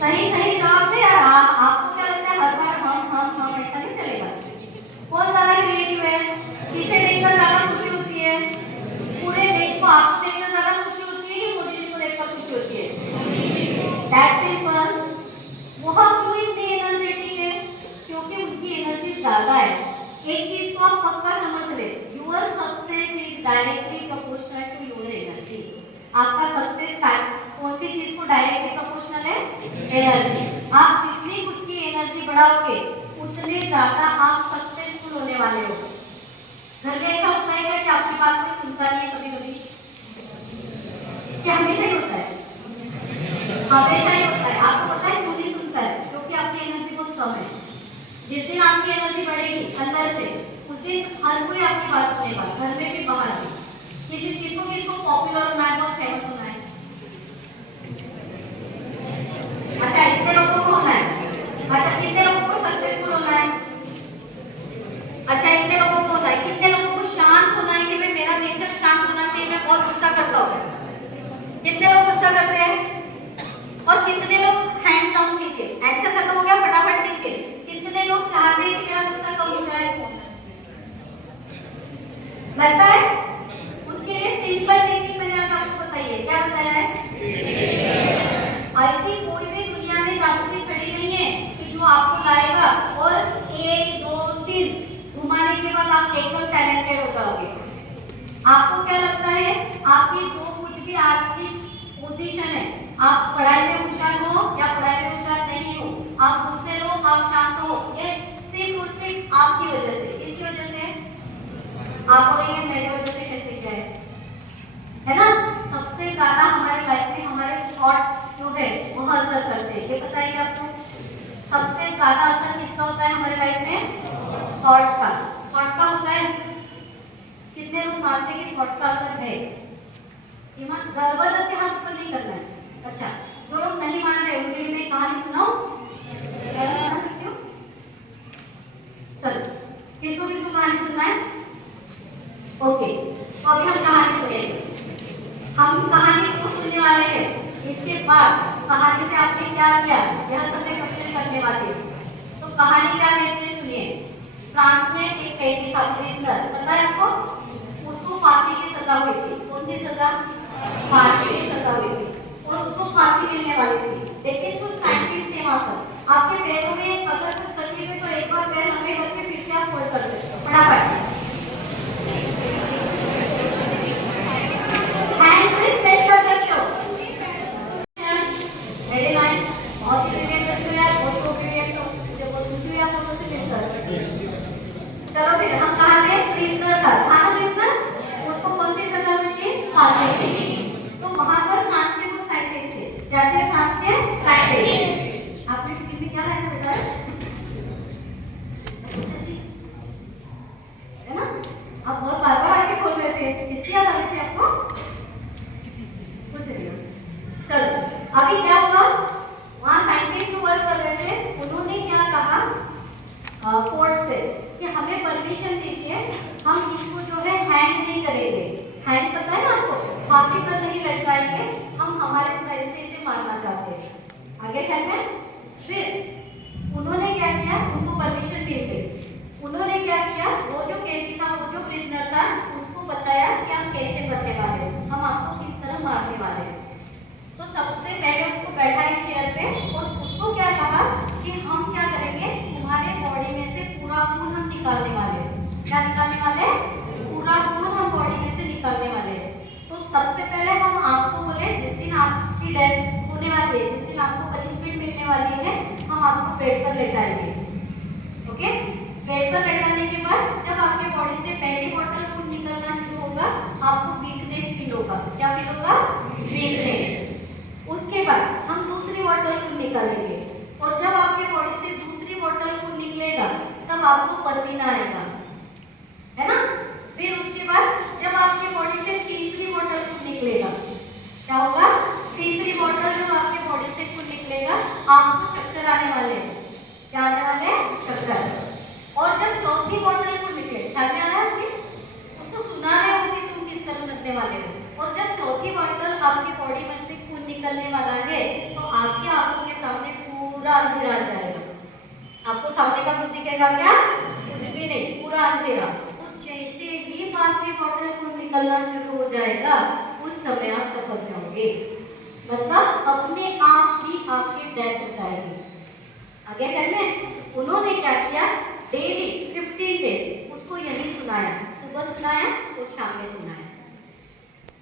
सही सही जवाब दे यार। आपको क्या लगता है हर बार हम ऐसा नहीं चलेगा। कौन ज्यादा क्रिएटिव है? किसे देखकर ज्यादा खुशी होती है? पूरे देश को आपको देखकर ज्यादा खुशी होती है कि मोदी जी को देखकर खुशी होती है? That's simple. वह क्यों इतनी एनर्जेटिक है? क्योंकि उनकी एनर्जी ज्यादा है। एक चीज को आप पक्का समझ ले, your success is directly proportional to your energy. आपका सक्सेस कौन सी चीज को डायरेक्टली प्रोपोर्शनल है? एनर्जी। आप जितनी खुद की एनर्जी बढ़ाओगे उतने ज्यादा आप सक्सेसफुल होने वाले हो। घर में ऐसा होता है क्या कि आपकी बात कोई सुनता नहीं है कभी कभी? क्या हमेशा ही होता है? हमेशा ही होता है। आपको पता है क्यों नहीं सुनता है? क्योंकि आपकी एनर्जी बहुत कम है। जिस दिन आपकी एनर्जी बढ़ेगी अंदर से, उस दिन हर कोई आपकी बात सुनेगा, घर में भी बाहर भी। किसको पॉपुलर होना है, बहुत फेमस होना है? अच्छा, इतने लोगों को होना है। अच्छा, कितने लोगों को सक्सेसफुल होना है? अच्छा, इतने लोगों को होना है। कितने लोगों को शांत होना है कि भाई मेरा नेचर शांत होना चाहिए, मैं बहुत गुस्सा करता हूँ? कितने लोग गुस्सा करते हैं? और कितने लोग हैंड्स डाउन कीजिए, आंसर खत्म हो गया फटाफट नीचे। कितने लोग चाहते हैं कि मेरा गुस्सा कम हो जाए? लगता है? उसके लिए सिंपल टेक्निक मैंने आज आपको बताई है। क्या बताया है? ऐसी कोई भी दुनिया में जादू की छड़ी नहीं है कि जो आपको लाएगा और 1 2 3 घुमाने के बाद आप एकदम टैलेंटेड हो जाओगे। आपको क्या लगता है आपकी जो कुछ भी आज की पोजीशन है, आप पढ़ाई में होशियार हो या पढ़ाई में होशियार नहीं हो, आप गुस्से हो, आप शांत हो, ये सिर्फ और सिर्फ आपकी वजह से। इसकी वजह से आप बोलेंगे मेरी वजह से कैसे क्या है ना? सबसे ज्यादा हमारे लाइफ में हमारे थॉट जो है वो असर करते हैं। ये बताइए आपको सबसे ज्यादा असर किसका होता है हमारे लाइफ में? थॉट्स का। थॉट्स का होता है। कितने लोग मानते हैं कि थॉट्स का असर है? जबरदस्ती हाथ ऊपर नहीं करना है। अच्छा, जो लोग नहीं मान रहे उनके लिए मैं कहानी सुनाऊं? बाद कहानी से आपने क्या किया, यह सब में क्वेश्चन करने वाले। तो कहानी क्या कहती है सुनिए। फ्रांस में एक कैदी था, प्रिजनर, पता है आपको? उसको फांसी की सजा हुई थी। कौन सी सजा? फांसी की सजा हुई थी और उसको फांसी मिलने वाली थी। लेकिन कुछ साइंटिस्ट थे वहां पर। आपके पैरों में अगर कुछ तकलीफ है तो एक बार पैर लंबे करके फिर से आप फोल्ड कर सकते हो फटाफट। हैंड प्रेस स्ट्रेच कर सकते हो। वेरी नाइस, बहुत ही ब्रिलियंट बच्चों यार, बहुत ही ब्रिलियंट हो। इससे बहुत खुशी हुई आप लोगों से मिलकर। चलो फिर हम कहाँ थे? प्रिजनर था, था ना प्रिजनर? उसको कौन सी सजा हुई थी? फांसी थी। तो वहां पर फ्रांस के कुछ साइंटिस्ट थे, जाते फ्रांस के साइंटिस्ट। आपने टिफिन में क्या लाया था बेटा? है ना? आप बहुत बार बार आके बोल रहे थे, किसकी याद आ रही थी आपको? कुछ नहीं। चलो अभी क्या हुआ, वहाँ साइंटिस्ट जो वर्क कर रहे थे उन्होंने क्या कहा कोर्ट से कि हमें परमिशन दीजिए, हम इसको जो है हैंग नहीं करेंगे। हैंग पता है ना आपको? फांसी पर नहीं लटकाएंगे, हम हमारे स्टाइल से इसे मारना चाहते हैं। आगे ख्याल में फिर उन्होंने क्या किया, उनको परमिशन मिल गई। उन्होंने क्या किया, वो जो कैदी था, वो जो प्रिजनर था, उसको बताया कि हम कैसे मरने वाले हैं, हम आपको किस तरह मारने वाले हैं। तो सबसे पहले उसको बैठा एक चेयर पे और उसको क्या कहा कि हम क्या करेंगे, तुम्हारे बॉडी में से पूरा खून हम निकालने वाले हैं। क्या निकालने वाले? पूरा खून हम बॉडी में से निकालने वाले हैं। तो सबसे पहले हम आपको बोले, जिस दिन आपकी डेथ होने वाली है, जिस दिन आपको पनिशमेंट मिलने वाली है, हम आपको बेड पर लेटाएंगे। ओके, बेड पर लेटाने के बाद जब आपके बॉडी से पहली बॉटल खून निकलना शुरू होगा, आपको वीकनेस फील होगा। क्या फील होगा? वीकनेस। उसके बाद हम दूसरी बॉटल खून निकालेंगे और जब आपके बॉडी से दूसरी बॉटल खून निकलेगा तब आपको पसीना आएगा, है ना? फिर उसके बाद जब आपके बॉडी से तीसरी बॉटल खून निकलेगा, क्या होगा? तीसरी बॉटल जब आपके बॉडी से खून निकलेगा, आपको चक्कर आने वाले हैं। क्या आने वाले? चक्कर। और जब चौथी बॉटल खून निकले, ख्याल में आ रहा है आपके? उसको सुना रहे हो कि तुम किस तरह मरने वाले हो। और जब चौथी बॉटल आपकी बॉडी में से खून निकलने वाला है तो आपकी आंखों के सामने पूरा अंधेरा आ जाएगा। आपको सामने का कुछ दिखेगा क्या? कुछ भी नहीं, पूरा अंधेरा। और जैसे ही पांचवी बॉटल खून निकलना शुरू हो जाएगा, उस समय आप टपक जाओगे, मतलब अपने आप ही आपकी डेथ हो जाएगी। आगे करने उन्होंने क्या किया, डेली 15 डेज उसको यही सुनाया, सुबह सुनाया और शाम में सुनाया।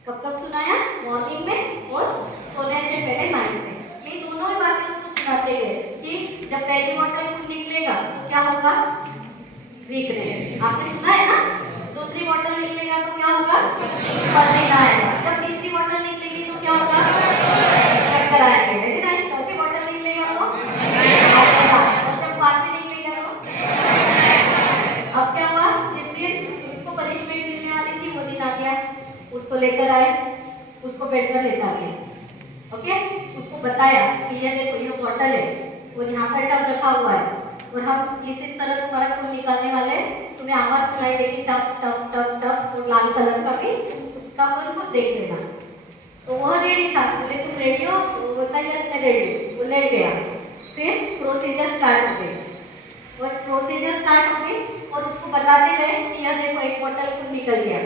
कब कब सुनाया? मॉर्निंग में और सोने से पहले नाइट में। ये दोनों ही बातें उसको सुनाते गए कि जब पहली बॉटल खून निकलेगा तो क्या होगा? वीकनेस। आपने सुना है ना? दूसरी बॉटल निकलेगा तो क्या होगा? पसीना आएगा। जब तीसरी बॉटल निकलेगी तो क्या होगा? चक्कर आएंगे। लेकिन आज चौथी बॉटल निकलेगा तो और जब पांचवी निकलेगा तो अब क्या हुआ? जिस दिन उसको पनिशमेंट मिलने वाली थी वो दिन आ गया, उसको लेकर आए, उसको बेड पर लेटा दिया। ओके, उसको बताया कि ये देखो ये बॉटल है और यहाँ पर टब रखा हुआ है और हम इस तरह तुम्हारा खून निकालने वाले हैं, तुम्हें आवाज सुनाई देगी टप टप टप टप और लाल कलर का भी, उसका खुद देख लेना। तो वह रेडी था, बोले तुम रेडी हो? वो बोलता यस मैं रेडी हूँ। वो लेट गया। फिर प्रोसीजर स्टार्ट हो गई और प्रोसीजर स्टार्ट हो गई और उसको बताते गए कि यह देखो एक बॉटल खून निकल गया।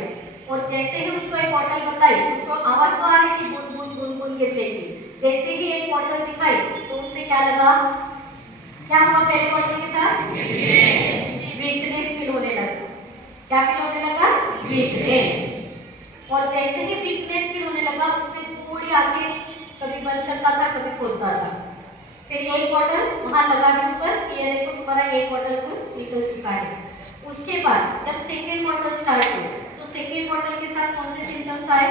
और जैसे ही उसको एक बॉटल बताई, उसको आवाज तो आ रही थी बुन बुन बुन बुन गिरने की। जैसे ही एक बॉटल दिखाई तो उसने क्या लगा, क्या हुआ पहले बॉटल के साथ? वीकनेस फील होने लगा। क्या फील होने लगा? वीकनेस। और जैसे ही वीकनेस फील होने लगा, उसने थोड़ी आंखें कभी बंद करता था कभी खोलता था। फिर एक बॉटल वहां लगा के ऊपर कि ये देखो तुम्हारा एक बॉटल खून निकल चुका है। उसके बाद जब सेकेंड बॉटल स्टार्ट हुई तो सेकेंड बॉटल के साथ कौन से सिम्टम्स आए?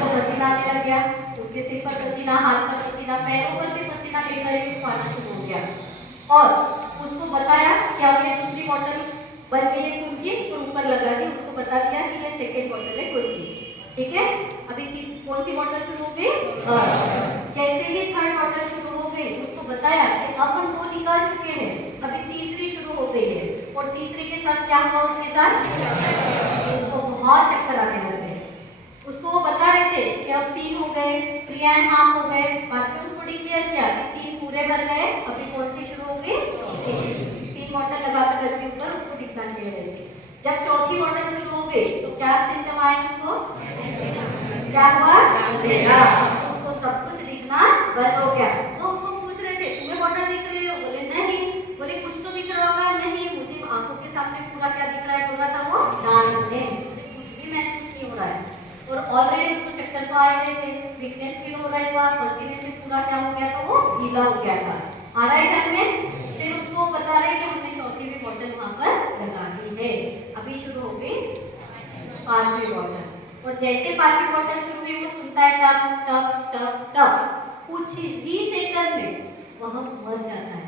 तो पसीना आने लग गया, उसके सिर पर पसीना, हाथ पर पसीना, पैरों पर भी पसीना लेकर आना शुरू हो गया। और उसको बताया कि अब ये दूसरी बॉटल बन गई है खून की, तो ऊपर लगा दी, उसको बता दिया कि ये सेकेंड बॉटल है खून की। ठीक है, अभी कौन सी बॉटल शुरू हो गई? जैसे ही थर्ड बॉटल शुरू हो गई, उसको बताया कि अब हम दो निकाल चुके हैं, अभी तीसरी शुरू हो गई है। और तीसरी के साथ क्या हुआ उसके साथ? उसको बहुत चक्कर आने लग गए। उसको वो बता रहे थे कि अब 3 हो गए, फिर या हाँ हो गए, बाद में उसको डिक्लेयर किया कि 3 पूरे भर गए, अभी कौन सी शुरू होगी? 3 बॉटल लगाकर रखी ऊपर, उसको दिखना चाहिए वैसे। जब चौथी बॉटल शुरू हो गई तो क्या सिम्टम आए उसको? क्या हुआ? अंधेरा। उसको सब कुछ दिखना बंद हो गया। तो उसको पूछ रहे थे तुम्हें बॉटल दिख रही हो? बोले नहीं। बोले कुछ तो दिख रहा होगा? नहीं, मुझे आंखों के सामने पूरा क्या दिख रहा है? बोला था वो डार्कनेस, कुछ भी महसूस नहीं हो रहा है। और ऑलरेडी उसको चक्कर तो आ रहे थे, वीकनेस फील हो रहा था, पसीने से पूरा क्या हो गया था? वो गीला हो गया था। आ रहा है ध्यान में? फिर उसको बता रहे कि हमने चौथी भी बॉटल वहां पर लगा दी है, अभी शुरू हो गई 5वीं बॉटल। और जैसे 5वीं बॉटल शुरू हुई वो सुनता है टप टप टप टप, कुछ ही सेकंड में वह मर जाता है,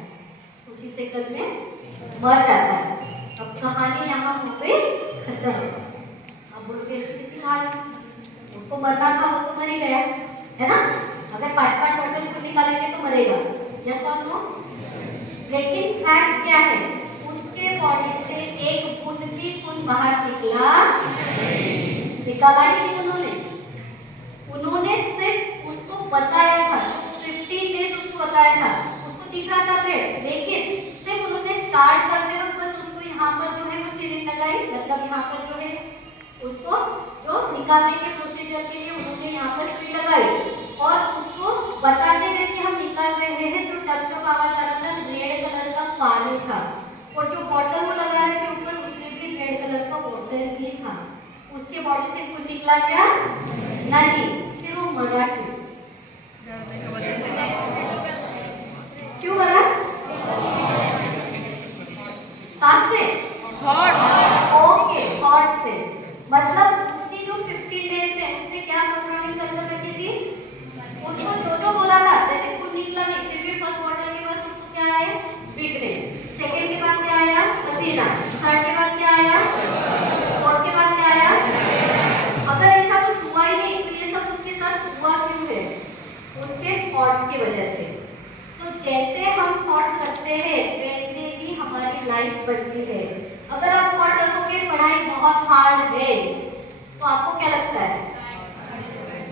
कुछ ही सेकंड में मर जाता है। अब कहानी यहाँ हो गई खत्म। अब बोल के किसी हाल उसको मरना था, वो तो मर ही गया है ना। अगर 5-5 बॉटल को निकालेंगे तो मरेगा, यस और नो? लेकिन फैक्ट क्या है? उसके बॉडी से एक बूंद भी खून बाहर निकला निकाला ही नहीं उन्होंने सिर्फ उसको बताया था, 15 डेज उसको बताया था, उसको दिख रहा था रेड, लेकिन सिर्फ उन्होंने स्टार्ट करते वक्त बस उसको यहाँ पर जो है वो सिरिंज लगाई, मतलब यहाँ पर जो है उसको जो निकालने के प्रोसीजर के लिए उन्होंने यहाँ पर सुई लगाई और उसको बताते गए कि हम निकाल रहे हैं। जो टप टप आवाज आ रहा था रेड कलर का पानी था, और जो बॉटल वो लगा रहे थे ऊपर उसमें भी रेड कलर का बॉटल भी था। उसके बॉडी से कुछ निकला क्या? नहीं। फिर वो मरा क्यों मरा? सांस से? ओके, हॉट से। मतलब उसकी जो 15 डेज में उसने क्या प्रोग्रामिंग कर रखी थी? उसको जो बोला था, जैसे कुछ निकला नहीं, फिर भी फर्स्ट बॉटल के बाद उसको क्या आया? वीकनेस। सेकेंड के बाद क्या आया? पसीना। थर्ड के बाद क्या आया? फोर्थ के बाद क्या आया? अगर ऐसा कुछ हुआ ही नहीं तो ये सब उसके साथ हुआ क्यों है? उसके थॉट्स की वजह से। तो जैसे हम थॉट्स रखते हैं वैसे ही हमारी लाइफ बनती है। अगर आप थॉट रखोगे पढ़ाई बहुत हार्ड है तो आपको क्या लगता है?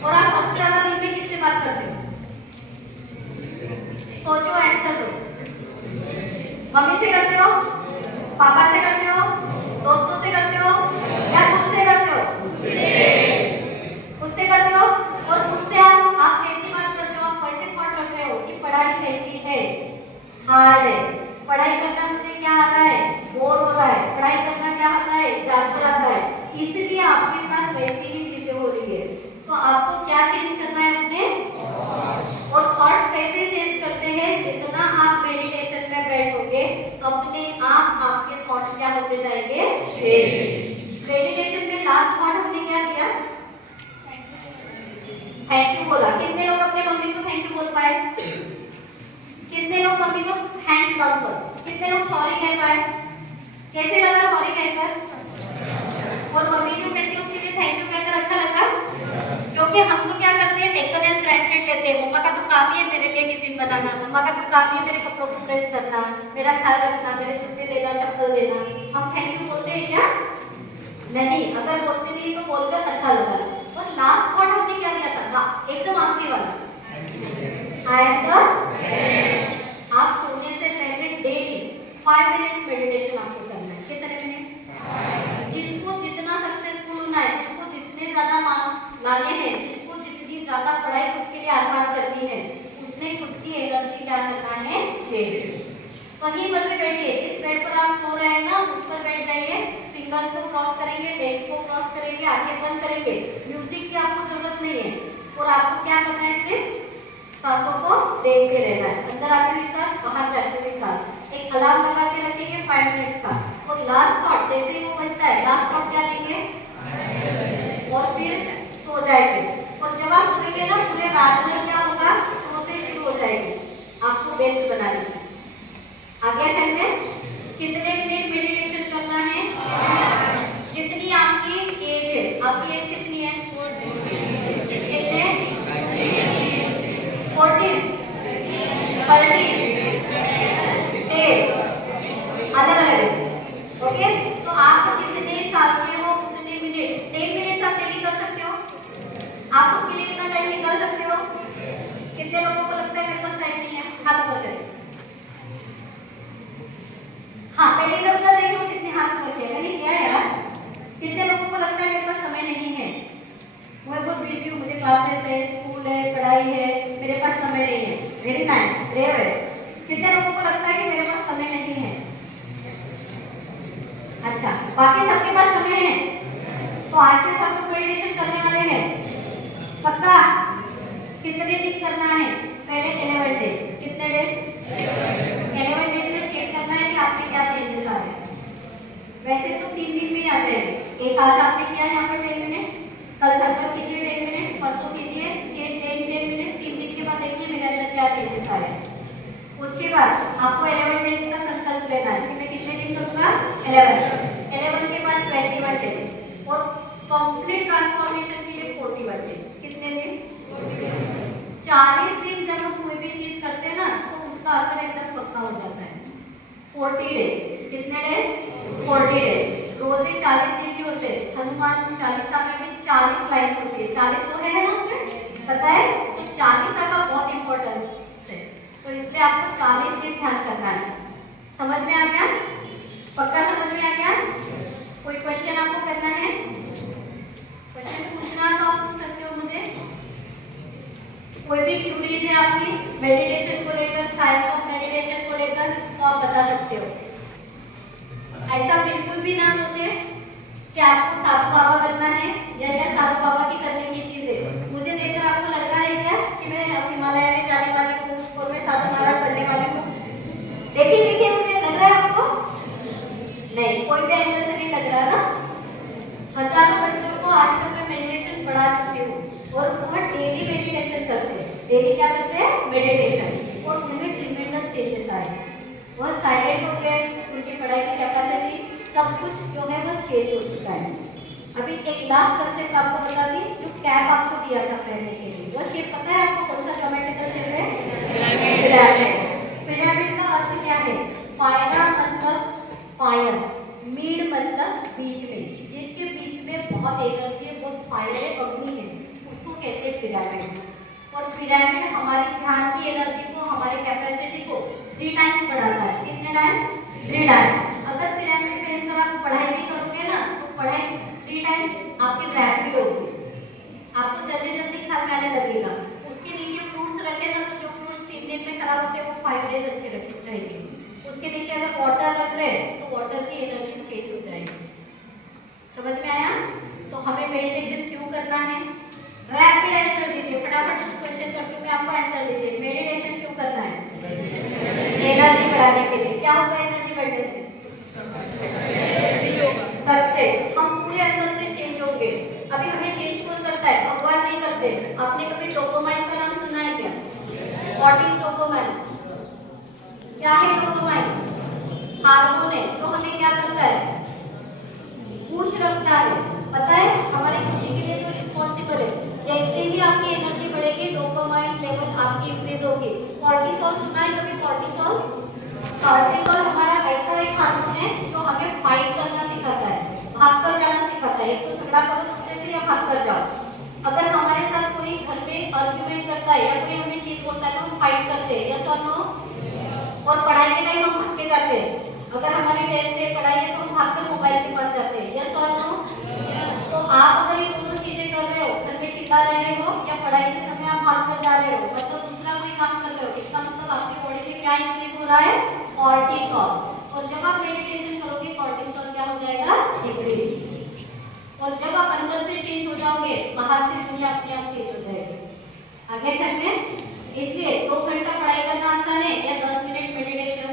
और आप सबसे ज्यादा दिन में किससे बात करते हो? सोचो, आंसर दो। मम्मी से करते हो? पापा से करते हो? दोस्तों से करते हो? या खुद से करते हो? खुद से करते हो। और खुद से आप कैसी बात करते हो? आप कैसे थॉट रख रहे हो कि पढ़ाई कैसी है? हार्ड है। पढ़ाई करना मुझे क्या आता है? बोर हो रहा है। पढ़ाई करना क्या आता है? एग्जाम्पल आता है। इसलिए आपके साथ वैसी ही चीजें हो रही है। तो आपको क्या चेंज करना है अपने? और थॉट्स कैसे चेंज करते हैं? जितना आप मेडिटेशन में बैठोगे अपने आप आपके थॉट्स क्या होते जाएंगे? मेडिटेशन में लास्ट थॉट हमने क्या दिया? थैंक यू बोला। कितने लोग अपने मम्मी को थैंक यू बोल पाए? कितने लोग मम्मी को हैंड्स डाउन करो। कितने लोग सॉरी कह पाए? कैसे लगा सॉरी कहकर? और मम्मी जो कहती है उसके लिए थैंक यू कहकर अच्छा लगा? क्योंकि हम तो क्या करते हैं? टेकन एज ग्रांटेड लेते हैं। मम्मा का तो काम ही है मेरे लिए टिफिन बनाना, मम्मा का तो काम ही है मेरे कपड़ों को प्रेस करना, मेरा ख्याल रखना, मेरे जूते देना, चप्पल देना। हम थैंक यू बोलते हैं क्या? नहीं। अगर बोलते नहीं तो बोलकर अच्छा लगा। और लास्ट थॉट हमने क्या दिया था? ना एकदम आखिरी वाला, आई एम द बेस्ट। आप सोने से पहले डेली 5 मिनट्स मेडिटेशन आपको करना है। कितने मिनट्स? जिसको जितना सक्सेसफुल होना है, जिसको जितने ज्यादा मार्क्स लाने हैं, जिसको जितनी ज्यादा पढ़ाई खुद के लिए आसान करनी है, उसने खुद की एनर्जी क्या करना है? चेंज। कहीं पर भी बैठिए, जिस बेड पर आप सो रहे हैं ना उस पर बैठ जाइए, फिंगर्स को क्रॉस करेंगे, लेग्स को क्रॉस करेंगे, आंखें बंद करेंगे। म्यूजिक की आपको जरूरत नहीं है और आपको क्या करना है? सिर्फ सांसों को देखते रहना है। अंदर आती हुई सांस, बाहर जाती हुई सांस। एक अलार्म लगा के रखेंगे 5 मिनट्स का। और लास्ट थॉट जैसे ही वो बजता है, लास्ट थॉट क्या देंगे? और फिर सो जाएंगे। और जब आप सोएंगे ना पूरे रात भर क्या होगा? प्रोसेस शुरू हो जाएगी आपको बेस्ट बनाने की। आगे कहते हैं कितने मिनट मेडिटेशन करना है? जितनी आपकी एज है। आपकी एज कितनी है? कितने? 14, 13, 10 अलग अलग। ओके, तो आप जितने साल के हो उतने मिनट, 10 मिनट्स आप डेली कर सकते हो। आप उसके लिए इतना टाइम निकाल सकते हो। कितने लोगों को लगता है मेरे पास टाइम नहीं है? हाथ ऊपर करें। हाँ, पहले तो उत्तर देखो किसने हाथ ऊपर किया। मैंने किया यार। कितने लोगों को लगता है मेरे पास समय नहीं है, मैं बहुत बिजी हूँ, मुझे क्लासेस है, स्कूल है, पढ़ाई है, मेरे पास समय नहीं है? वेरी नाइस, ब्रेव है। कितने लोगों को लगता है कि मेरे पास समय नहीं है? अच्छा, बाकी सबके पास समय है, तो आज से सब लोग मेडिटेशन करने वाले हैं पक्का? कितने दिन करना है? पहले 11 डेज। कितने डेज? 11 डेज में चेक करना है कि आपके क्या चेंजेस आ रहे हैं। वैसे तो 3 दिन में ही आते हैं। एक आज आपने किया यहाँ पर 10 मिनट्स, कल घर पर कीजिए 10 मिनट्स, परसों कीजिए ये 10 मिनट्स, 3 दिन के बाद देखिए मेरे अंदर क्या चेंजेस आए हैं। उसके बाद आपको 11 डेज का संकल्प लेना है कि मैं कितने दिन करूँगा? 11 के बाद 21 डेज और कंप्लीट ट्रांसफॉर्मेशन के लिए 41 डेज। कितने दिन? 40 दिन जब हम कोई भी चीज करते हैं ना तो उसका असर एकदम पक्का हो जाता है। 40 डेज। कितने डेज? 40 डेज। रोजे 40 दिन के होते हैं। हनुमान चालीसा में भी 40 लाइन्स होती है। 40 तो है ना उसमें, पता है? तो 40 का बहुत इंपॉर्टेंट है, तो इसलिए आपको 40 दिन ध्यान करना है। समझ में आ गया? पक्का समझ में आ गया? कोई क्वेश्चन आपको करना है? क्वेश्चन पूछना तो आप पूछ सकते हो मुझे। कोई भी क्यूरीज है आपकी मेडिटेशन को लेकर, साइंस ऑफ मेडिटेशन को लेकर, तो आप बता सकते हो। ऐसा बिल्कुल भी ना सोचे कि आपको साधु बाबा बनना है या साधु बाबा की करने की चीज है। मुझे देखकर आपको लग रहा है क्या कि मैं हिमालय में जाने वाली हूँ और मैं साधु महाराज बनने वाली हूँ? देखिए मुझे लग रहा है आपको? नहीं, कोई भी एंगल से नहीं लग रहा ना। हजारों बच्चों को आज तक मैं मेडिटेशन पढ़ा चुकी हूँ और वो डेली मेडिटेशन करते हैं। डेली क्या करते हैं? मेडिटेशन। और उनमें ट्रिमेंडस चेंजेस आए। वो साइलेंट हो गए, उनकी पढ़ाई की कैपेसिटी सब कुछ जो है वो चेंज हो चुका है। अभी एक लास्ट कंसेप्ट आपको बता दी, जो कैप आपको दिया था पहनने के लिए, वो शेप पता है आपको कौन सा ज्योमेट्रिकल शेप है? पिरामिड। पिरामिड का अर्थ क्या है? पायरा मतलब फायर, मीड मतलब बीच में, जिसके बीच में बहुत एनर्जी है, बहुत फायर है, अग्नि है, उसको कहते हैं पिरामिड। और पिरामिड हमारी ध्यान की एनर्जी को, हमारी कैपेसिटी को 3 टाइम्स बढ़ाता है। कितने टाइम्स? 3 टाइम्स। अगर पिरामिड पहनकर आप पढ़ाई भी करोगे ना तो पढ़ाई 3 टाइम्स आपकी रैपिड होगी, आपको जल्दी जल्दी ख्याल में आने लगेगा। उसके नीचे फ्रूट्स रखे ना तो जो फ्रूट्स 3 दिन में खराब होते हैं वो 5 डेज अच्छे रहेंगे। उसके नीचे अगर वाटर रख रहे तो वाटर की एनर्जी चेंज हो जाएगी। समझ में आया? तो हमें मेडिटेशन क्यों करना है? रैपिड आंसर दीजिए, फटाफट कुछ क्वेश्चन करती हूँ मैं, आपको आंसर दीजिए। मेडिटेशन क्यों करना है? एनर्जी बढ़ाने के लिए। क्या होगा एनर्जी बढ़ने से? सक्सेस। हम पूरे अंदर से चेंज होंगे। अभी हमें चेंज कौन करता है? भगवान नहीं करते। आपने कभी डोपामाइन का नाम सुना है क्या? What is dopamine? क्या है डोपामाइन? हार्मोन है, तो हमें क्या करता है? खुश रखता है। पता है हमारी खुशी के लिए तो रिस्पॉन्सिबल है। जैसे ही आपकी एनर्जी बढ़ेगी डोपामाइन लेवल आपकी इंक्रीज होगी। कॉर्टिसोल सुना है कभी? कॉर्टिसोल? कॉर्टिसोल हमारा ऐसा एक हार्मोन है जो हमें फाइट करना सिखाता है, भाग कर जाना सिखाता है। एक तो झगड़ा करो दूसरे से या भाग कर जाओ। अगर हमारे साथ कोई घर पे आर्ग्यूमेंट करता है या कोई हमें चीज बोलता है तो हम फाइट करते हैं, यस और नो? और पढ़ाई के टाइम हम भाग के जाते हैं। अगर हमारी टेस्ट है, पढ़ाई है, तो हम भागकर मोबाइल के पास जाते हैं, यस और नो? तो आप अगर ये दोनों चीजें कर रहे हो, घर में चिल्ला रहे हो या पढ़ाई के समय आप भाग कर जा रहे हो, मतलब दूसरा कोई काम कर रहे हो, इसका मतलब आपकी बॉडी में क्या इंक्रीज हो रहा है? कॉर्टिसोल। और जब आप मेडिटेशन करोगे कॉर्टिसोल क्या हो जाएगा? डिक्रीज। और जब आप अंदर से चेंज हो जाओगे बाहर से दुनिया अपने आप चेंज हो जाएगी। आगे घर में इसलिए 2 घंटा पढ़ाई करना आसान है या 10 मिनट मेडिटेशन?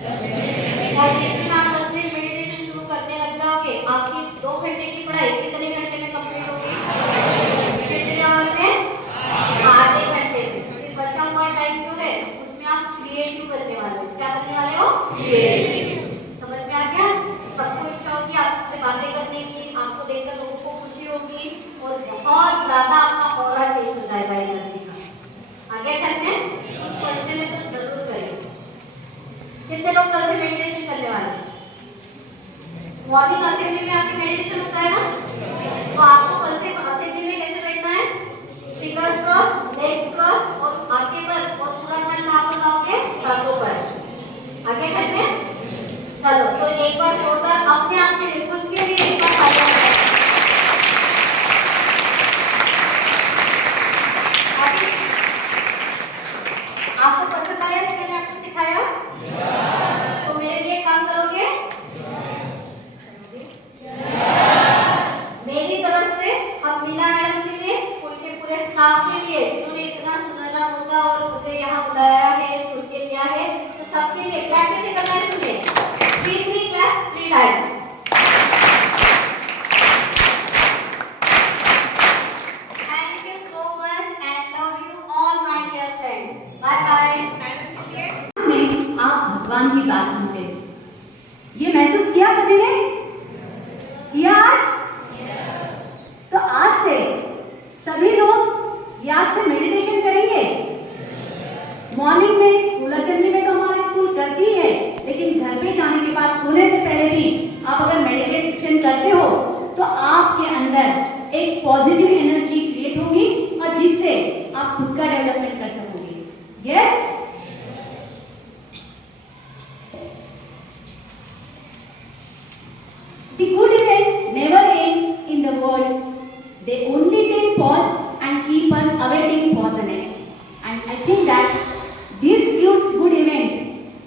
और जिस दिन आप 10 मिनट मेडिटेशन शुरू करने लग जाओगे आपकी 2 घंटे की पढ़ाई कितने घंटे में कंप्लीट होगी? कितने आवर में? आधे घंटे में। फिर बचा हुआ टाइम जो है उसमें आप क्रिएटिव बनने वाले हो। क्या बनने वाले हो? क्रिएटिव। समझ में आ गया? सबको इच्छा होगी आपसे बातें करने की, आपको देखकर लोगों को खुशी होगी और बहुत ज्यादा आपका ऑरा चेंज हो जाएगा एनर्जी का। आगे घर में कुछ क्वेश्चन है तो जरूर करिए। कितने लोग कल से मेडिटेशन करने वाले हैं? मॉर्निंग असेंबली में आपकी मेडिटेशन होता है ना, तो आपको कल से असेंबली में कैसे बैठना है? फिंगर्स क्रॉस, लेग्स क्रॉस और आगे पर घर में? चलो तो एक बार जोरदार अपने आप के लिए खुद के लिए एक बार तालियां बजाएं। अभी आपको पसंद आया जो मैंने आपको सिखाया? तो मेरे लिए काम करोगे? मेरी तरफ से हम मीना मैडम के लिए, स्कूल के पूरे स्टाफ के लिए जिन्होंने इतना सुनहरा मौका और मुझे यहाँ बुलाया है, स्कूल के लिया है, तो सबके लिए क्लैप कैसे करना है सुनिए। 3 claps 3 times. Thank you so much and love you all my dear friends. Bye bye. में आप भगवान की बात सुनते हैं, ये महसूस किया सभी ने? किया आज? तो आज से सभी लोग याद से मेडिटेशन करेंगे। मॉर्निंग में स्कूल असेंबली में तो हमारा स्कूल करती है, लेकिन घर पे जाने के बाद सोने से पहले भी आप अगर मेडिटेशन करते हो तो आपके अंदर एक पॉजिटिव एनर्जी क्रिएट होगी और जिससे आप खुद का डेवलपमेंट कर सकोगे। Yes? The good event never ends in the world. They only take pause and keep us awaiting for the next. And I think that this good event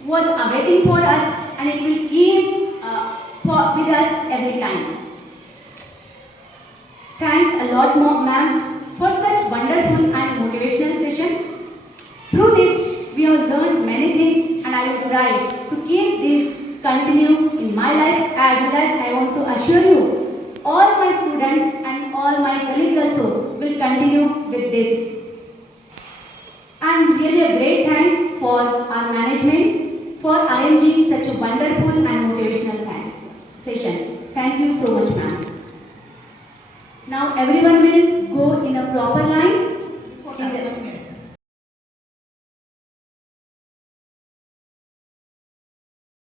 was awaiting for us and it will keep with us every time. Thanks a lot, ma'am, for such wonderful and motivational session. Through this, we have learned many things and I will try to keep this continue in my life as well as I want to assure you, all my students and all my colleagues also will continue with this. And really a great thank for our management for arranging such a wonderful and motivational session. Thank you so much, ma'am. Now everyone will go in a proper line.